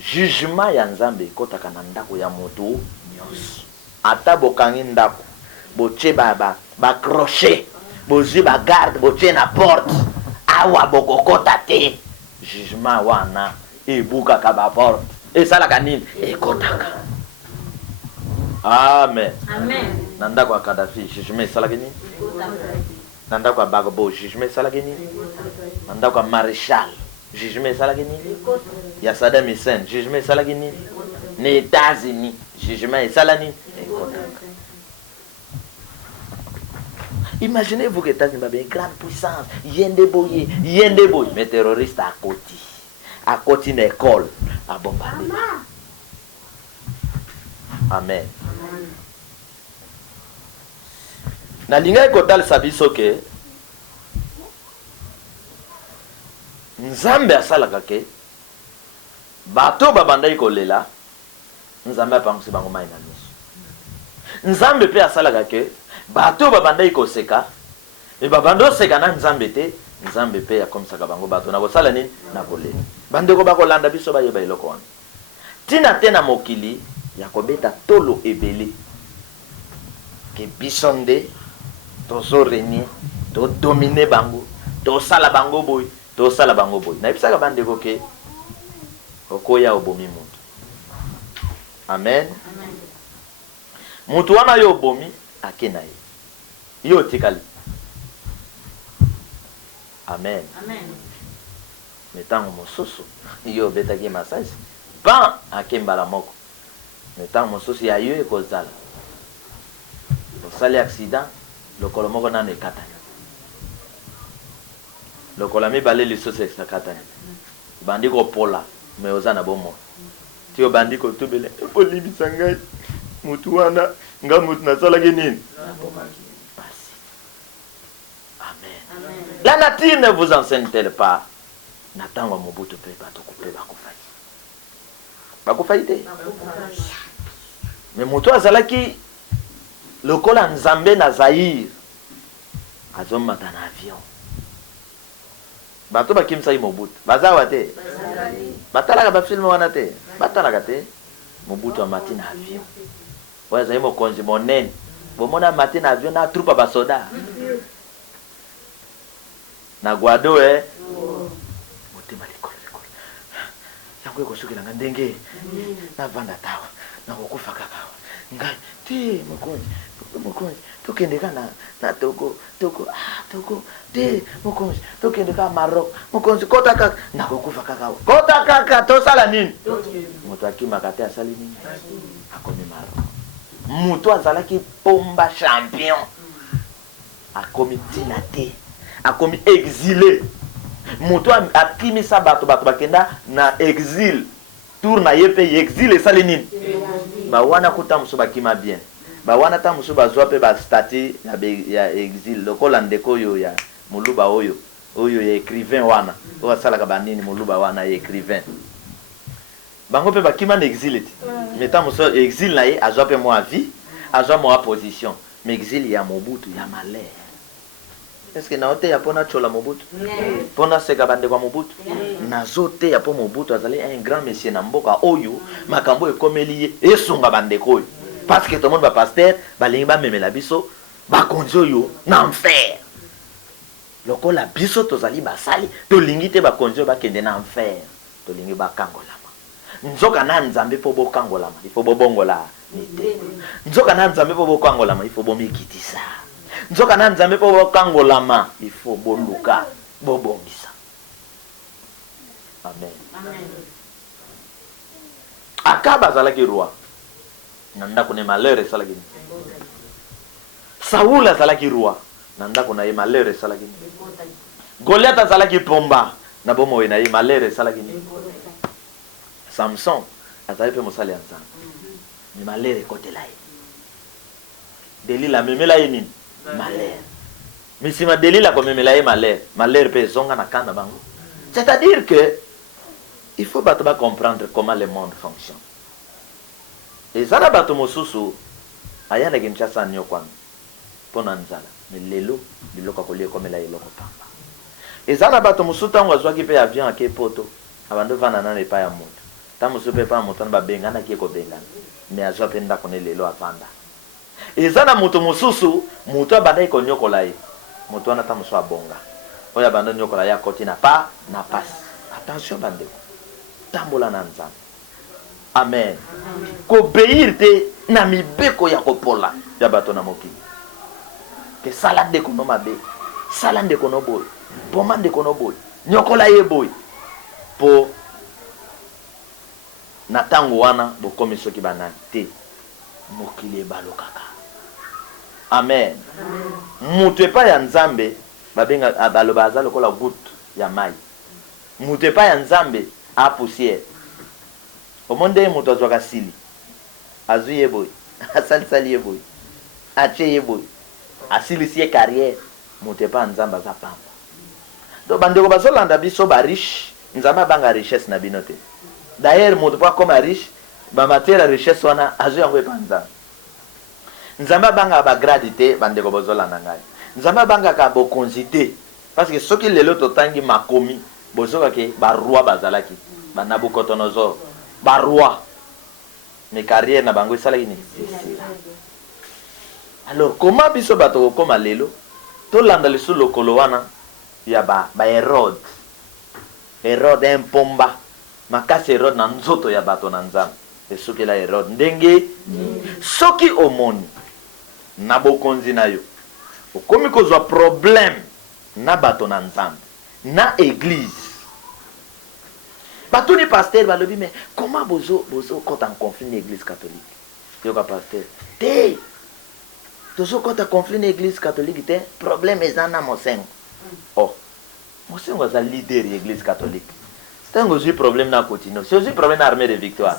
jugement ya nzambe kotaka na ndako ya moto nyonso. Ata bokangi ndako boche ba crochet bozwi ba garde boche na porte awa bokokota te jugement wana ebukaka ba porte esalaka nini ekotaka. Amen. Amen. Na ndako ya Kadhafi jugement esalaka nini? Na ndako ya Bagbo jugement esalaka nini? Na ndako ya Maréchal jugement esalaka nini? Ya Saddam Hussein jugement esalaka nini? Na États-Unis jugement esalaka nini? Imaginez-vous que États-Unis a une grande puissance, yende boye, mais terroriste à côté une école, à bombarder. Amen. Na linga ekotal sabiso ke Nzambe asalaka ke bato babandai kolela Nzambe apangisi bango mai na miso. Nzambe pe asalaka ke bato babandai koseka e babando seka na Nzambe te Nzambe pe akomisaka bango bato na kosala nini na kolela. Bandeko bakolanda biso bayeba eloko wana. Tina te na mokili ya kobeta tolo ebele ke biso nde tozo régner to dominer bango to sala bango boy to sala bango boy. Na bisaka bandeko ke okoya obomi mutu. Amen. Mutu wana yo obomi akena ye. Yo tikali. Amen. Amen. Metango mosusu yo betaki massage pan akembala moko ntango mosusu ya yo ekozala osali accident lokolo moko nano ekatani lokolo mibale lisusu ekatani bandi kopola me oza na bomoi ti obandi kotubela ekolibisa ngai mutu wana nga mutu nasalaki nini basi. Amen. La nature ne vous enseigne-t-elle pas na ntango ya Mobutu mpe bato kupe bakufai te me moto azalaki lokola nzambe na Zaire azomata na avion bato bakimisaki Mobutu bazawa te batalaka bafilme wana te batalaka te Mobutu amati na avion oyo azali mokonzi monene bomona amati na avion na troupe basoda na Guado motema likolo yango ekosukelanga ndenge navanda tawa nakokufa kaka ngai te mokonzi tokendeka na Togo te mokonzi tokendeka Maroc mokonzi kota kaka nakokufa kaka kota kaka tosala nini moto akimaka te asali nini akomi Maroc moto azalaki pomba champion akomi tina te akomi exilé moto akimisa bato bakenda na exil tour na ye pe exil esali nini bawana kuta mosu bakima bien bawana ta mosu bazwa pe ba statut ya exil lokola ndeko oyo ya moluba oyo ya écrivain wana oyo asalaka banini moluba wana ya écrivain bango pe bakima na exil te mais ta mosu exil na ye azwa pe mwa vie azwa mwa position mais exil ya Mobutu ya malheur. Est-ce que naote ya pona chola Mobutu pona seka bande kwa Mobutu nazote ya po Mobutu azali un grand monsieur na mboka oyo makambo ekomeli ye esunga bande koyo parce que tout le monde va pasteur balingi ba memela biso ba konzo yo na enfer lokola biso tozali basali tolingi te ba konzo ba kende na enfer tolingi ba kangolama nzoka na nzambe po bo kangolama il faut bobongola nite nzoka na nzambe po bo kangolama il faut bomikitisa nzoka na nzambe po bokangolama il faut boluka bobongisa. Amen. Akaba azalaki roi na ndako na malheur esalaki Saul azalaki roi na ndako na ye malheur esalaki Goliath azalaki pomba na bomoi na ye malheur esalaki Samson azalaki pe mosali ya nzambe ni malheur ekotela ye Delila memela ye nini malheur. Mais si ma Delila comme memela ye malheur pe zonga na kana bango. C'est-à-dire que il faut battre comprendre comment le monde fonctionne. Et zala bato mosusu ayana kimchasa nyo kwano pona nzala mais lelo biloko kolie komela eloko pamba. Et zala bato mosusu tango azwaki pe avion ake poto abando vana na pa ya moto. Ta mosusu pe pa moto na bengana ki ko bengana mais azwa pe ndako ne lelo avanda. Ezana moto mosusu moto abanda ikonyokola ye moto wana ta mosu abonga oyo abanda nyokola ya koti na passe. Attention bandeko tambola na nzambe. Amen. Kobeir te na mibeko ya kopola ya bato na mokili ke sala ndeko no mabe sala ndeko no boy poma ndeko no boy nyokola ye boy po na tango wana bokomi soki bana te mokili ebalokaka. Amen. Mutu epa ya nzambe babenga baloba aza lokola goutte ya mai. Mutu epa ya nzambe a poussière. Omonde mutu azwaka sili azu ye boy asali ye boy ache ye boy asilisi ye carrière mutu epa nzambe aza pamba. Do bandeko bazolanda biso ba riche nzambe abanga richesse na bino te. D'ailleurs mutu pa koma riche ba matière richesse wana azu yango epa nzambe. Nzamba banga ba gradité bandeko bozolanda ngai. Nzamba banga ka bokonzi te parce que soki lelo totangi makomi bozoka ke ba roi bazalaki ba Nabucodonosor ba roi mais carrière na bango esalaki ni. Alors comment biso bato koma lelo to landa lesu lokolo wana ya ba Herode un pomba makasi Herode na nzoto ya bato na nzambe esoki la Herode ndenge soki omoni na bokonzi na yo okomi kozwa problème na bato na nzambe na église Batuni pasteur balobi mais comment bozo quand en conflit l'église catholique. Yoka pasteur. Te. Tozo quand en conflit l'église catholique te problème ezana mosengo. Oh. Mosengo est le leader de l'église catholique. C'est un gros problème na continue. C'est aussi problème armée de victoire.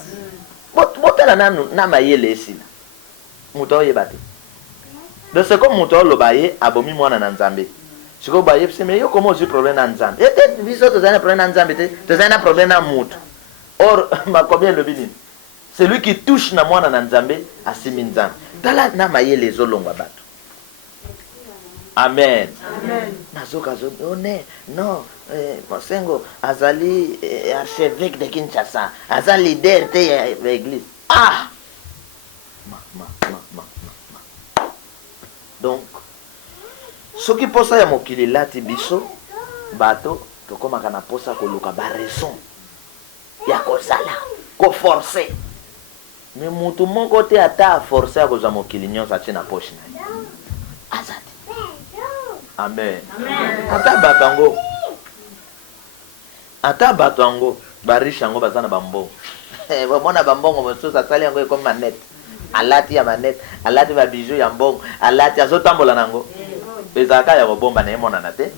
Botela na mayele ici. Muto yebate. Donc c'est comme muto lobaye abomi mwana na nzambe. Si vous voyez, mais yo comment j'ai problème dans Nzambe. Et peut-être que vous avez un problème dans Nzambe, vous avez un problème dans Mout. Or, ma combien le bini. Celui qui touche na mwana na Nzambe a simi Nzambe. Tala na maye les olongwa bato. Amen. Amen. Nazoka zo non, Mosengo azali archevêque de Kinshasa, azali leader de l'église. Ah. Donc soki posa ya mokili lati biso bato tokomaka na posa koluka ba raison ya kozala ko forcer mais mutu moko te ata forcer akozwa mokili nyonso atie na poche na ye azati. Amen. ata bato yango bariche yango baza na bambongo bomona bambongo mosusu asali yango ekomi manete alati ya manete alati babijou ya mbongo alati azotambola nango ezalaka ya kobomba na ye monana te.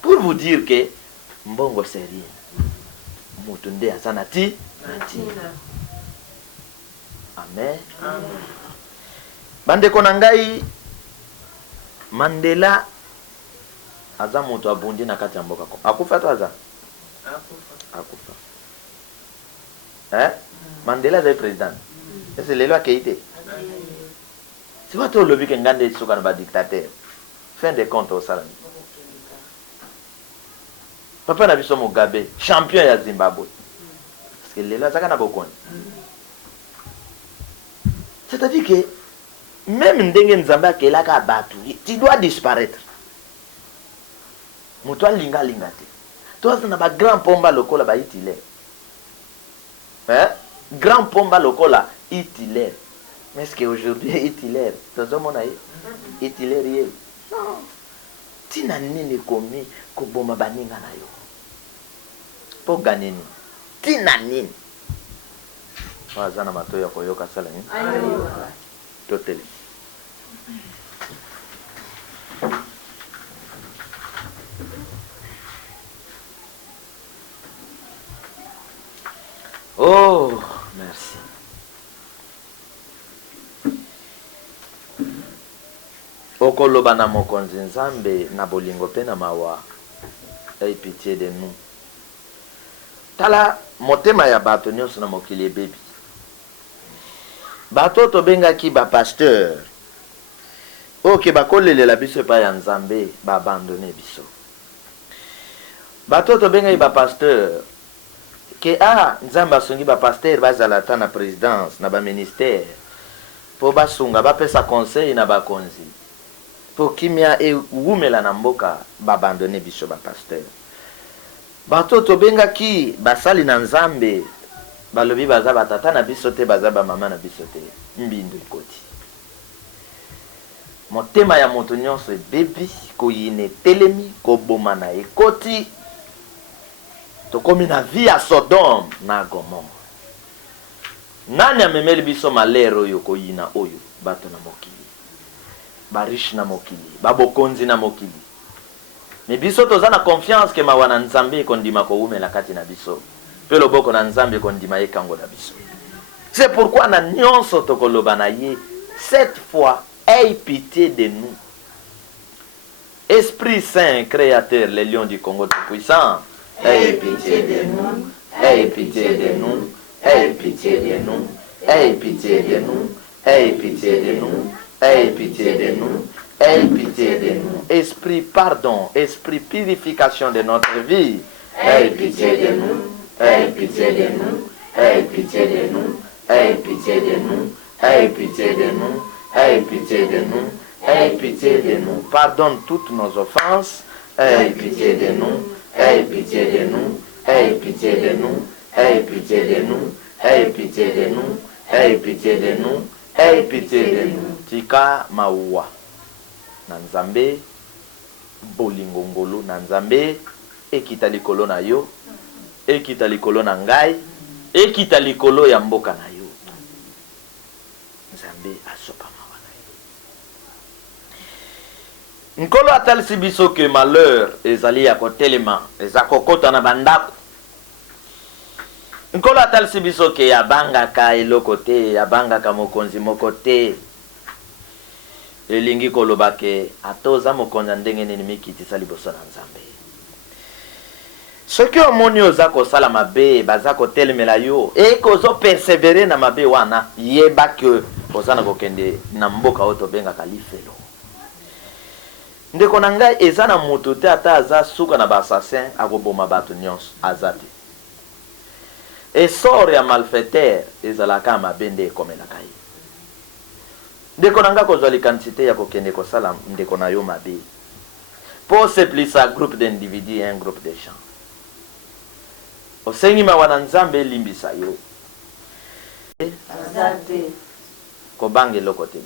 Pour vous dire que mbongo c'est rien. Mutu nde aza na ti. Amen. Bandeko na ngai Mandela aza mutu abundi na kati ya mboka ko. Akufa to aza? Akufa. Mandela est président. C'est lelo akeite. C'est pas tout le but qu'un gars soit un dictateur. Fin de compte au salon. Papa n'a vu son Mugabe, champion ya Zimbabwe. Parce que lelo azaka na bokoni. C'est-à-dire que même ndenge nzamba kelaka batu, tu dois disparaître. Mutu linga te. Toi ça na ba grand pomba lokola ba itile. Grand pomba lokola itile. Mais est-ce qu'aujourd'hui itile? Tozomona itile non. Tina nini komi koboma baninga na yo. Po ganini. Tina nini. Wazana matoya koyoka sala ni. Totally. Oh, merci. Okoloba na mokonzi Nzambe na bolingo pe na mawa. Aie pitié de nous. Tala motema ya bato nyonso na mokili ebebi. Bato tobengaki ba pasteur. Oke bakolelela biso pa ya Nzambe ba abandonner biso. Bato tobengaki ba pasteur. Que Nzambe asongi ba pasteur bazala ta na présidence na ba ministère. Po basunga bapesa conseil na bakonzi. Po kimia e wumela na mboka ba abandonner biso ba pasteur. Bato tobengaki basali na Nzambe balobi baza batata na biso te baza ba mama na biso te mbindo ekoti. Motema ya moto nyonso ebebi koyine telemi koboma na ekoti. Tokomi na vie ya Sodome na Gomorrhe. Nani amemeli biso malero oyo koyina oyo bato na mokili. Bariche na mokili, babokonzi na mokili. Mais biso toza na confiance que mawana Nzambe kondima ko umela kati na biso. Pe loboko na Nzambe kondima ekango na biso. C'est pourquoi na nyonso tokoloba na ye cette fois aie pitié de nous. Esprit Saint, créateur, le lion du Congo tout-puissant, aie pitié de nous, aie pitié de nous, aie pitié de nous, aie pitié de nous, aie pitié de nous, aie pitié de nous, aie pitié de nous. Esprit pardon, esprit purification de notre vie, aie pitié de nous, aie pitié de nous, aie pitié de nous, aie pitié de nous, aie pitié de nous, aie pitié de nous, aie pitié de nous. Pardonne toutes nos offenses, aie pitié de nous, aie pitié de nous, aie pitié de nous, aie pitié de nous, aie pitié de nous, aie pitié de nous, aie pitié de nous. Tika maua na Nzambe bolingo ngolo na Nzambe ekita likolo na yo ekita likolo na ngai, ekita likolo ya mboka na yo. Nzambe asopama wana. Nkolo atalisi biso ke malheur ezali ya kotelema, eza kokota na bandako. Nkolo atalisi biso ke abangaka eloko te, abangaka mokonzi moko te. Elingi koloba ke atoza mokonzi ndenge nini mikitisa liboso na Nzambe. Soki omoni oza kosala mabe, baza kotelemela yo, e kozo persevere na mabe wana, yeba ke oza na kokende na mboka oyo tobengaka lifelo. Ndeko na ngai eza na moto te ata aza suka na bassassin akoboma bato nyonso aza te. Esor ya malfaiteur ezalaka mabe nde ekomelaka ye. Ndeko na ngai kozwa likanisi ya kokende kosala ndeko na yo mabe. Po seplisa groupe d'individus et un groupe de gens. Osengi mawana Nzambe limbisa yo. Azate. Kobange lokote.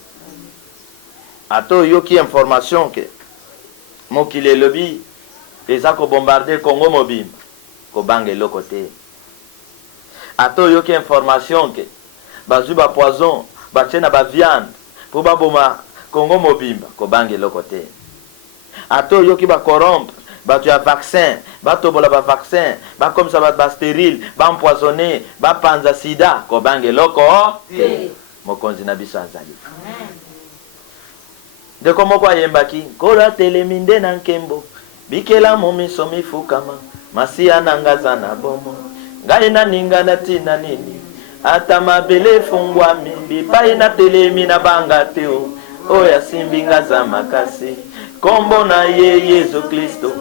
Ato yoki information ke mokile lobi eza ko bombarder Congo mobimba. Kobange lokote. Ato yoki information ke bazuba poison, bachena ba viande pour baboma Congo mobimba. Kobange lokote. Ato yoki ba corrompre batu ya vaccin, batobola ba vaccin, ba comme ça ba stérile, ba empoisonné, ba panza sida, kobange loko te. Mokonzi na biso azali. Amen. Ndeko moko ayembaki, kola teleminde na nkembo, bikela momiso mifukama, masia nangaza na bomo, ngai na ninga na tina nini, ata mabele fungwami, bipai na telemi na banga teo, oya simbinga za makasi, kombo na ye Yesu Kristo,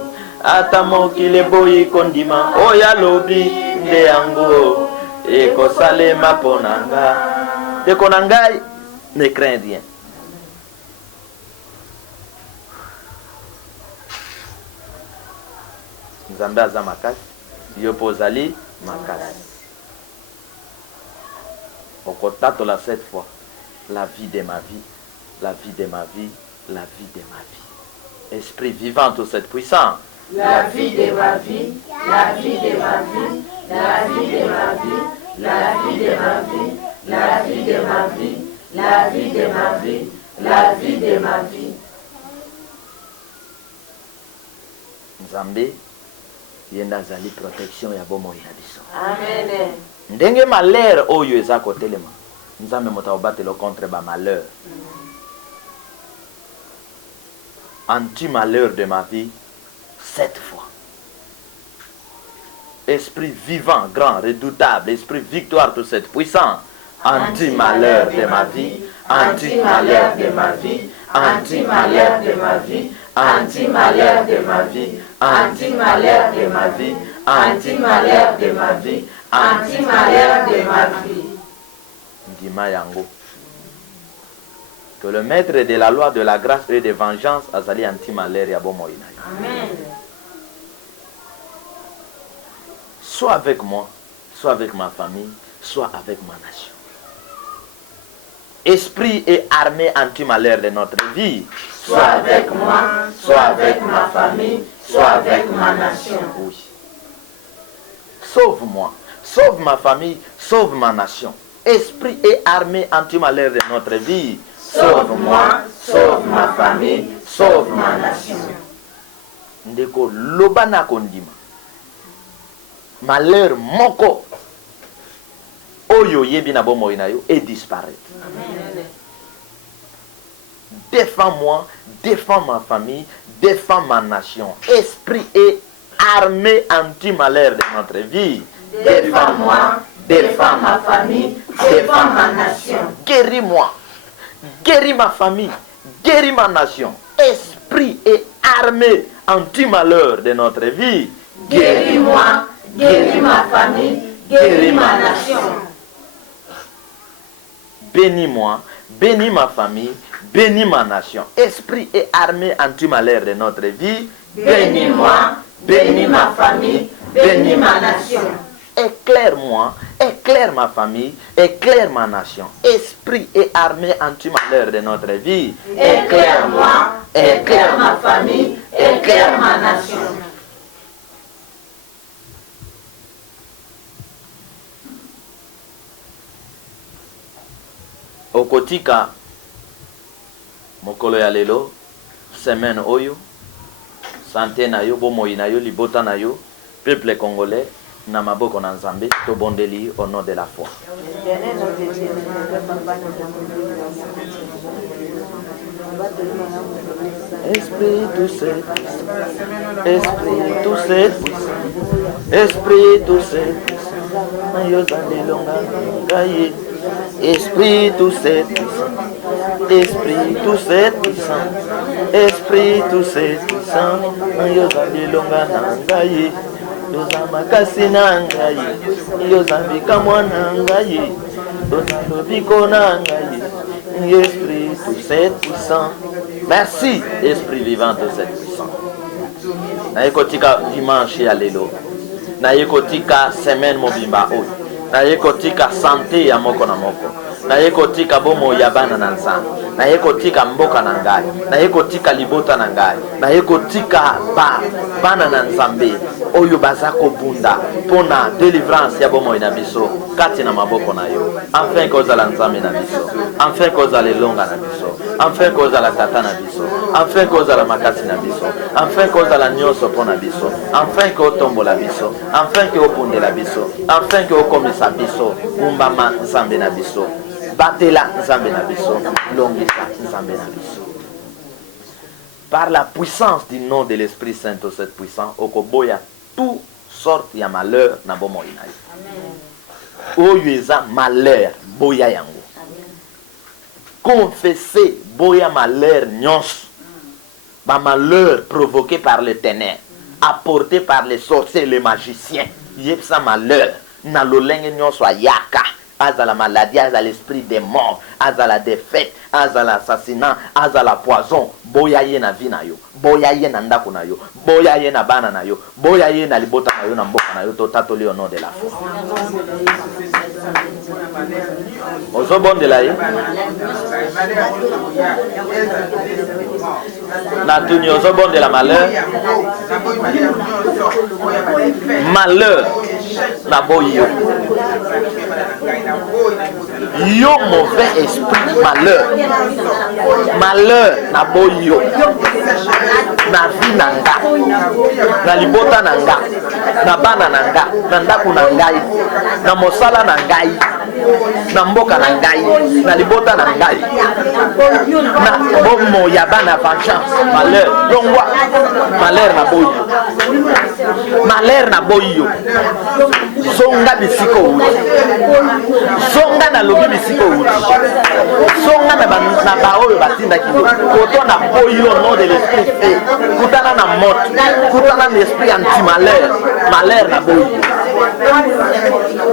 ata mokile boyi kondima, oya lobi nde yango, eko salema ponanga. Ndeko na ngai, ne crains rien. Nzambe aza makasi, yo pozali makasi. Okotatola cette fois, la vie de ma vie, la vie de ma vie, la vie de ma vie. Esprit vivant tout cette puissance. La vie de ma vie, la vie de ma vie, la vie de ma vie, la vie de ma vie, la vie de ma vie, la vie de ma vie, la vie de ma vie. Nzambe yenda zali protection ya bomo ya biso. Amen. Ndenge malheur oyo eza kotelema. Nzambe motaobatelo contre ba malheur. Anti-malheur de ma vie, 7 fois. Esprit vivant, grand, redoutable, esprit victoire, toute cette puissance. Anti-malheur de ma vie, anti-malheur de ma vie, anti-malheur de ma vie, anti-malheur de ma vie, anti-malheur de ma vie, anti-malheur de ma vie, anti-malheur de ma vie. Ndima yango. Que le maître de la loi, de la grâce et de vengeance azali anti-malheur ya bomo inayo. Amen. Soit avec moi, soit avec ma famille, soit avec ma nation. Esprit et armée anti-malheur de notre vie. Soit avec moi, soit avec ma famille, soit avec ma nation. Oui. Sauve-moi, sauve ma famille, sauve ma nation. Esprit et armée anti-malheur de notre vie. Sauve-moi, sauve ma famille, sauve ma nation. Ndeko lobana kondima. Malheur moko oyo yebi na bomo inayo et disparaître. Amen. Défends-moi, défends ma famille, défends ma nation. Esprit et armée anti-malheur de notre vie. Défends-moi, défends ma famille, défends ma nation. Guéris-moi, guéris ma famille, guéris ma nation. Esprit et armée anti-malheur de notre vie. Guéris-moi, guéris ma famille, guéris ma nation. Bénis-moi, bénis ma famille, bénis ma nation. Esprit et armée anti-malheur de notre vie. Bénis-moi, bénis ma famille, bénis ma nation. Éclaire-moi, éclaire ma famille, éclaire ma nation. Esprit et armée anti-malheur de notre vie. Éclaire-moi, éclaire ma famille, éclaire ma nation. okotika mokolo ya lelo semaine oyo santé na yo bomoi na yo libota na yo peuple congolais na maboko na Nzambe to bondeli au nom de la foi. Esprit tout seul, esprit tout seul, esprit tout seul, esprit tout seul, esprit tout seul, esprit tout seul, Yozamakasi na ngai, yozambika mwana ngai, yozalobiko na ngai, esprit tout seul puissant. Merci, esprit vivant de cette puissance. Nayekotika dimanche ya lelo. Nayekotika semaine mobimba oyo. Nayekotika santé ya moko na moko. Nayekotika bomo ya bana na nzambe. Nayekotika mboka na ngai. Nayekotika libota na ngai. Nayekotika bana na nzambe oyo bazako bunda pona délivrance ya bomo na biso kati na maboko na yo. Enfin kozala nzambe na biso. Enfin kozala longa na biso. Enfin kozala tata na biso. Enfin kozala makasi na biso. Enfin kozala nyonso pona biso. Enfin ko tombola biso. Enfin ko opundela biso. Enfin ko okomisa biso umbama nzambe na biso. Batela nzambe na biso. Longisa nzambe na biso. Par la puissance du nom de l'Esprit Saint, cette puissance, okoboya tout sorte ya malheur na bomo ina yo. Oyo eza malheur boya yango. Confesser boya malheur nyonso. Ba malheur provoqué par les ténèbres, apporté par les sorciers et les magiciens. Yepsa malheur na lolenge nyonso ayaka. Aza la maladie, aza l'esprit des morts, aza la défaite, aza l'assassinat, aza la poison. Boya ye na vie na yo, boya ye na ndako na yo, boya ye na bana na yo, boya ye na libota na yo na mboka na yo, to tatoli au nom de la foi. Ozo bondela ye na tuni ozo bondela malheur. Malheur na boyo. Yo mauvais esprit malheur. Malheur na boyo. Na vie na nga. Na libota na nga. Na bana na nga. Na ndako na ngai. Na mosala na ngai. Na mboka na ngai. Na libota na ngai. Na bomo ya bana vengeance. Malheur. Longwa. Malheur na boyo. Malheur na boyo. Zonga bisiko uti. Zonga na lobi bisiko uti. Zonga na baoyo batinda kilo. Koto na boyo nom de l'esprit fait. Kutana na mot. Kutana na esprit anti-malheur. Malheur na boyo.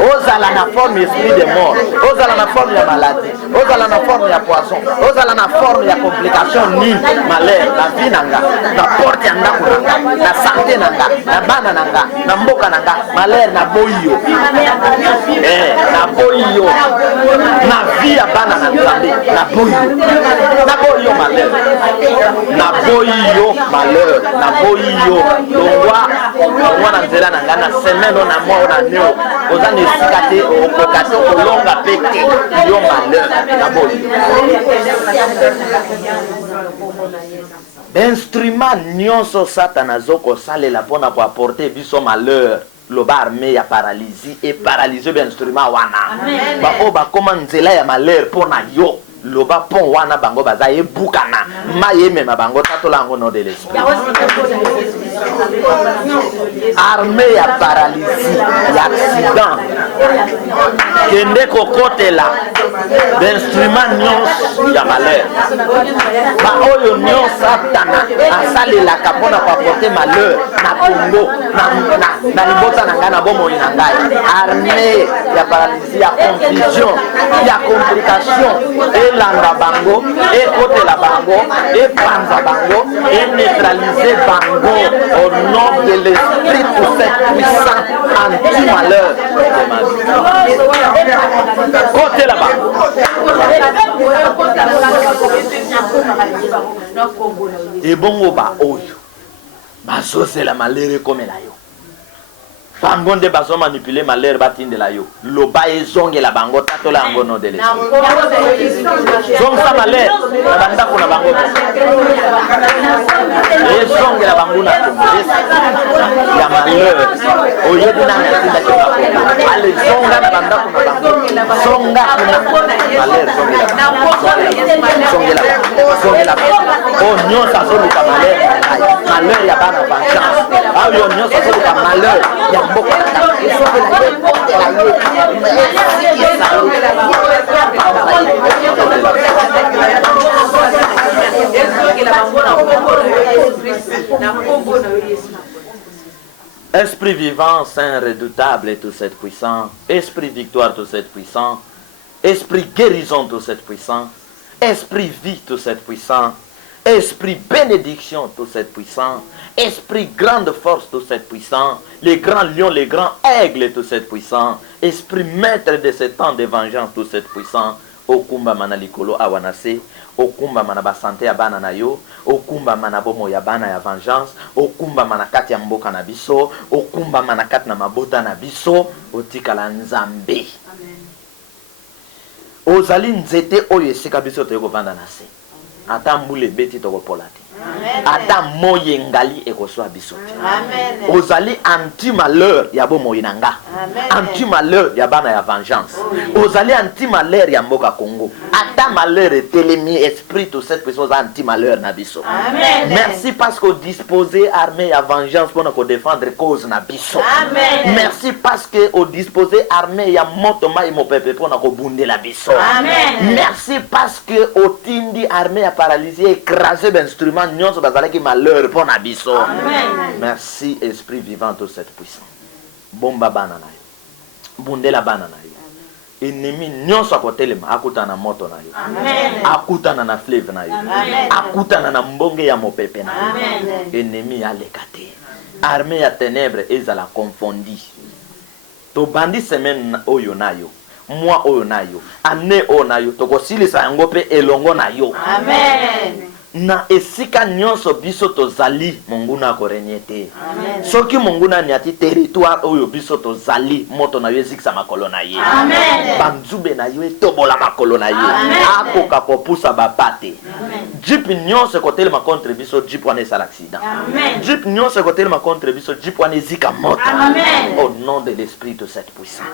Ozala na forme esprit de mort. Ozala na forme ya maladie. Ozala na forme ya poisson. Ozala na forme ya complication ni malheur. Na vie nanga. Na porte ya ndako nanga. Na santé nanga. Na bana nanga. Na mboka nanga. Malheur na boyo. Na boyo. Na vie ya bana na nzambe. Na boyo. Na boyo malheur. Na boyo malheur. Na boyo. Longwa na nzela nanga. Na semaine na mwa na neo. Oza nesikate okokate kolonga peke. Yo malheur. Na boyo. Instrument nyonso Satan azoko salela pona ko apporter biso malheur. Loba armé ya paralysie et paralyser bien instrument wana. Ba oba koma nzela ya malheur pona yo. Loba pon wana bango baza ebukana. Maye mema bango tatolango no de l'esprit. Armée ya paralysie, ya accident. Kende kokote la d'instrument nyonso ya malheur. Ba oyo nyonso Satana asali la kapona kwa porter malheur na Congo na libota na ngana bomo ina ngai. Armée ya paralysie, ya confusion, ya complication. Langa bango, et côté la bango, et panza bango, et neutraliser bango au nom de l'esprit pour cette puissance anti-malheur de ma vie. Côté la bango. Et bon ba oyo. Baso c'est la malheur comme la yo. bango nde bazo manipuler malheur batindela yo loba ezongela bango tatola yango no de l'esprit zongisa malheur na bandako na bango ezongela bango na ya malheur oyebi nani atindaki bango ale zonga na bandako na bango zonga malheur zongela o nyonso azoluka malheur ya bana vengeance ayo nyonso azoluka malheur ya mboka Esprit vivant, Saint redoutable et tout cette puissant, Esprit victoire tout cette puissant, Esprit guérison tout cette puissant, Esprit vie tout cette puissant, Esprit bénédiction tout cette puissant, Esprit grande force tout cette puissant, les grands lions, les grands aigles tout cette puissant, Esprit maître de ce temps de vengeance tout cette puissant, Okumba mana likolo awanase, Okumba mana basante ya bana na yo, Okumba mana bomo ya bana ya vengeance, Okumba mana kati ya mboka na biso, Okumba mana kati na mabota na biso, Otikala nzambe. Ozali nzete oyo esika biso toyeko vanda na se. Ata mbule beti toko polate. Ata moye ngali ekoswa biso. Ozali anti-malheur ya bo moye nanga. Anti-malheur ya bana ya vengeance. Ozali anti-malheur ya mboka Congo. Ata malheur etelemi esprit tout cette personne anti-malheur na biso. Merci parce que disposé armée ya vengeance pour nous défendre cause na biso. Merci parce que au disposé armée ya motoma et mon peuple pour nous bunde la biso. Merci parce que au tindi armée ya paralysé écrasé d'instruments nyonso bazalaki malheur pour na biso. Merci esprit vivant tout cette puissance. Bomba bana na yo. Bundela bana na yo. Ennemi nyonso akotelema akutana moto na yo. Akutana na fleuve na yo. Akutana na mbonge ya mopepe na yo. Ennemi alekate. Armée ya ténèbres ezala confondi. To bandi semaine oyo na yo. Moi oyo na yo. Année oyo na yo. Tokosilisa yango pe elongo na yo. Amen. Na esika nyonso biso tozali monguna korenyete. Soki monguna nyati territoire oyo biso tozali moto na yo ezikisa makolo na ye. Amen. Banzube na yo etobola makolo na ye. Akoka kopusa bapate. Jeep nyonso kotelema contre biso jeep wana esala accident. Amen. Jeep nyonso kotelema contre biso jeep wana ezika moto. Amen. Au nom de l'esprit de cette puissance.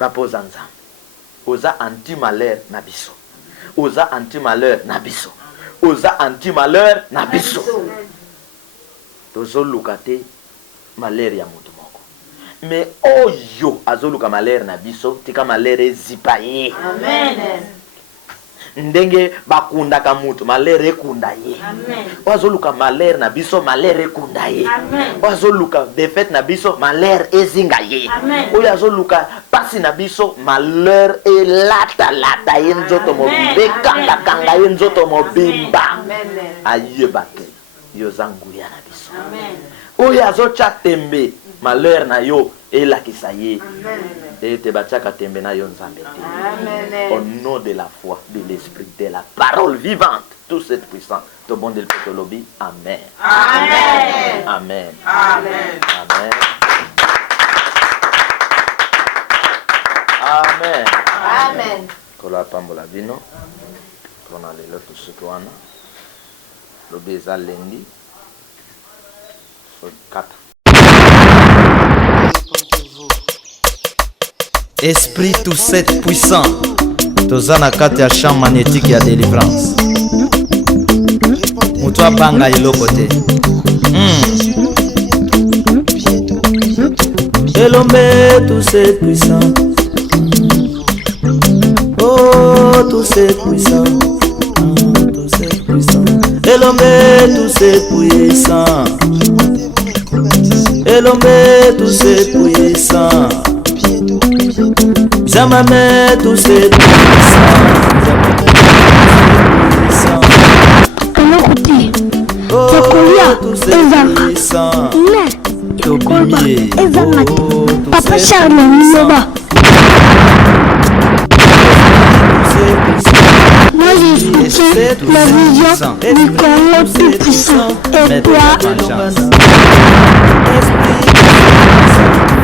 Raposa nzambe. Oza anti-malheur na biso. Oza anti-malheur na biso. Oza anti-malheur na biso. Tozoluka te malheur ya mutu moko. Mais oyo azoluka malheur na biso tika malheur ezipa ye. Amen. Ndenge bakundaka mutu malheur ekunda ye. Amen. Azoluka malheur na biso malheur ekunda ye. Amen. Azoluka défaite na biso malheur ezinga ye. Amen. Oyo azoluka pasi na biso malheur elata lata ye nzoto mobimba kanga kanga ye nzoto mobimba. Amen. Ayebake yo zanguya na biso. Amen. Oyo azocha tembe malheur na yo elakisa ye. Amen. Et te bachaka tembe na yo nzambe. Amen. Au nom de la foi, de l'esprit, de la parole vivante, tout cette puissance, tout bon de l'Elohim. Amen. Amen. Amen. Amen. Amen. Amen. Amen. Kola pambola vino. Kona lelo to sukwana. Lobeza lendi. So 4. Esprit tout cette puissant. Tozana kati ya champ magnétique ya délivrance. Mutua banga iloko te. Elombe tout cette puissant. Oh tout cette puissant. Tout cette puissant. Elombe tout cette puissant. Elombe tout cette puissant. Jamais tout c'est puissant. Papa Charles Minoba. Moi j'ai écouté la vision du Congo plus puissant. Et toi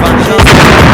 vengeance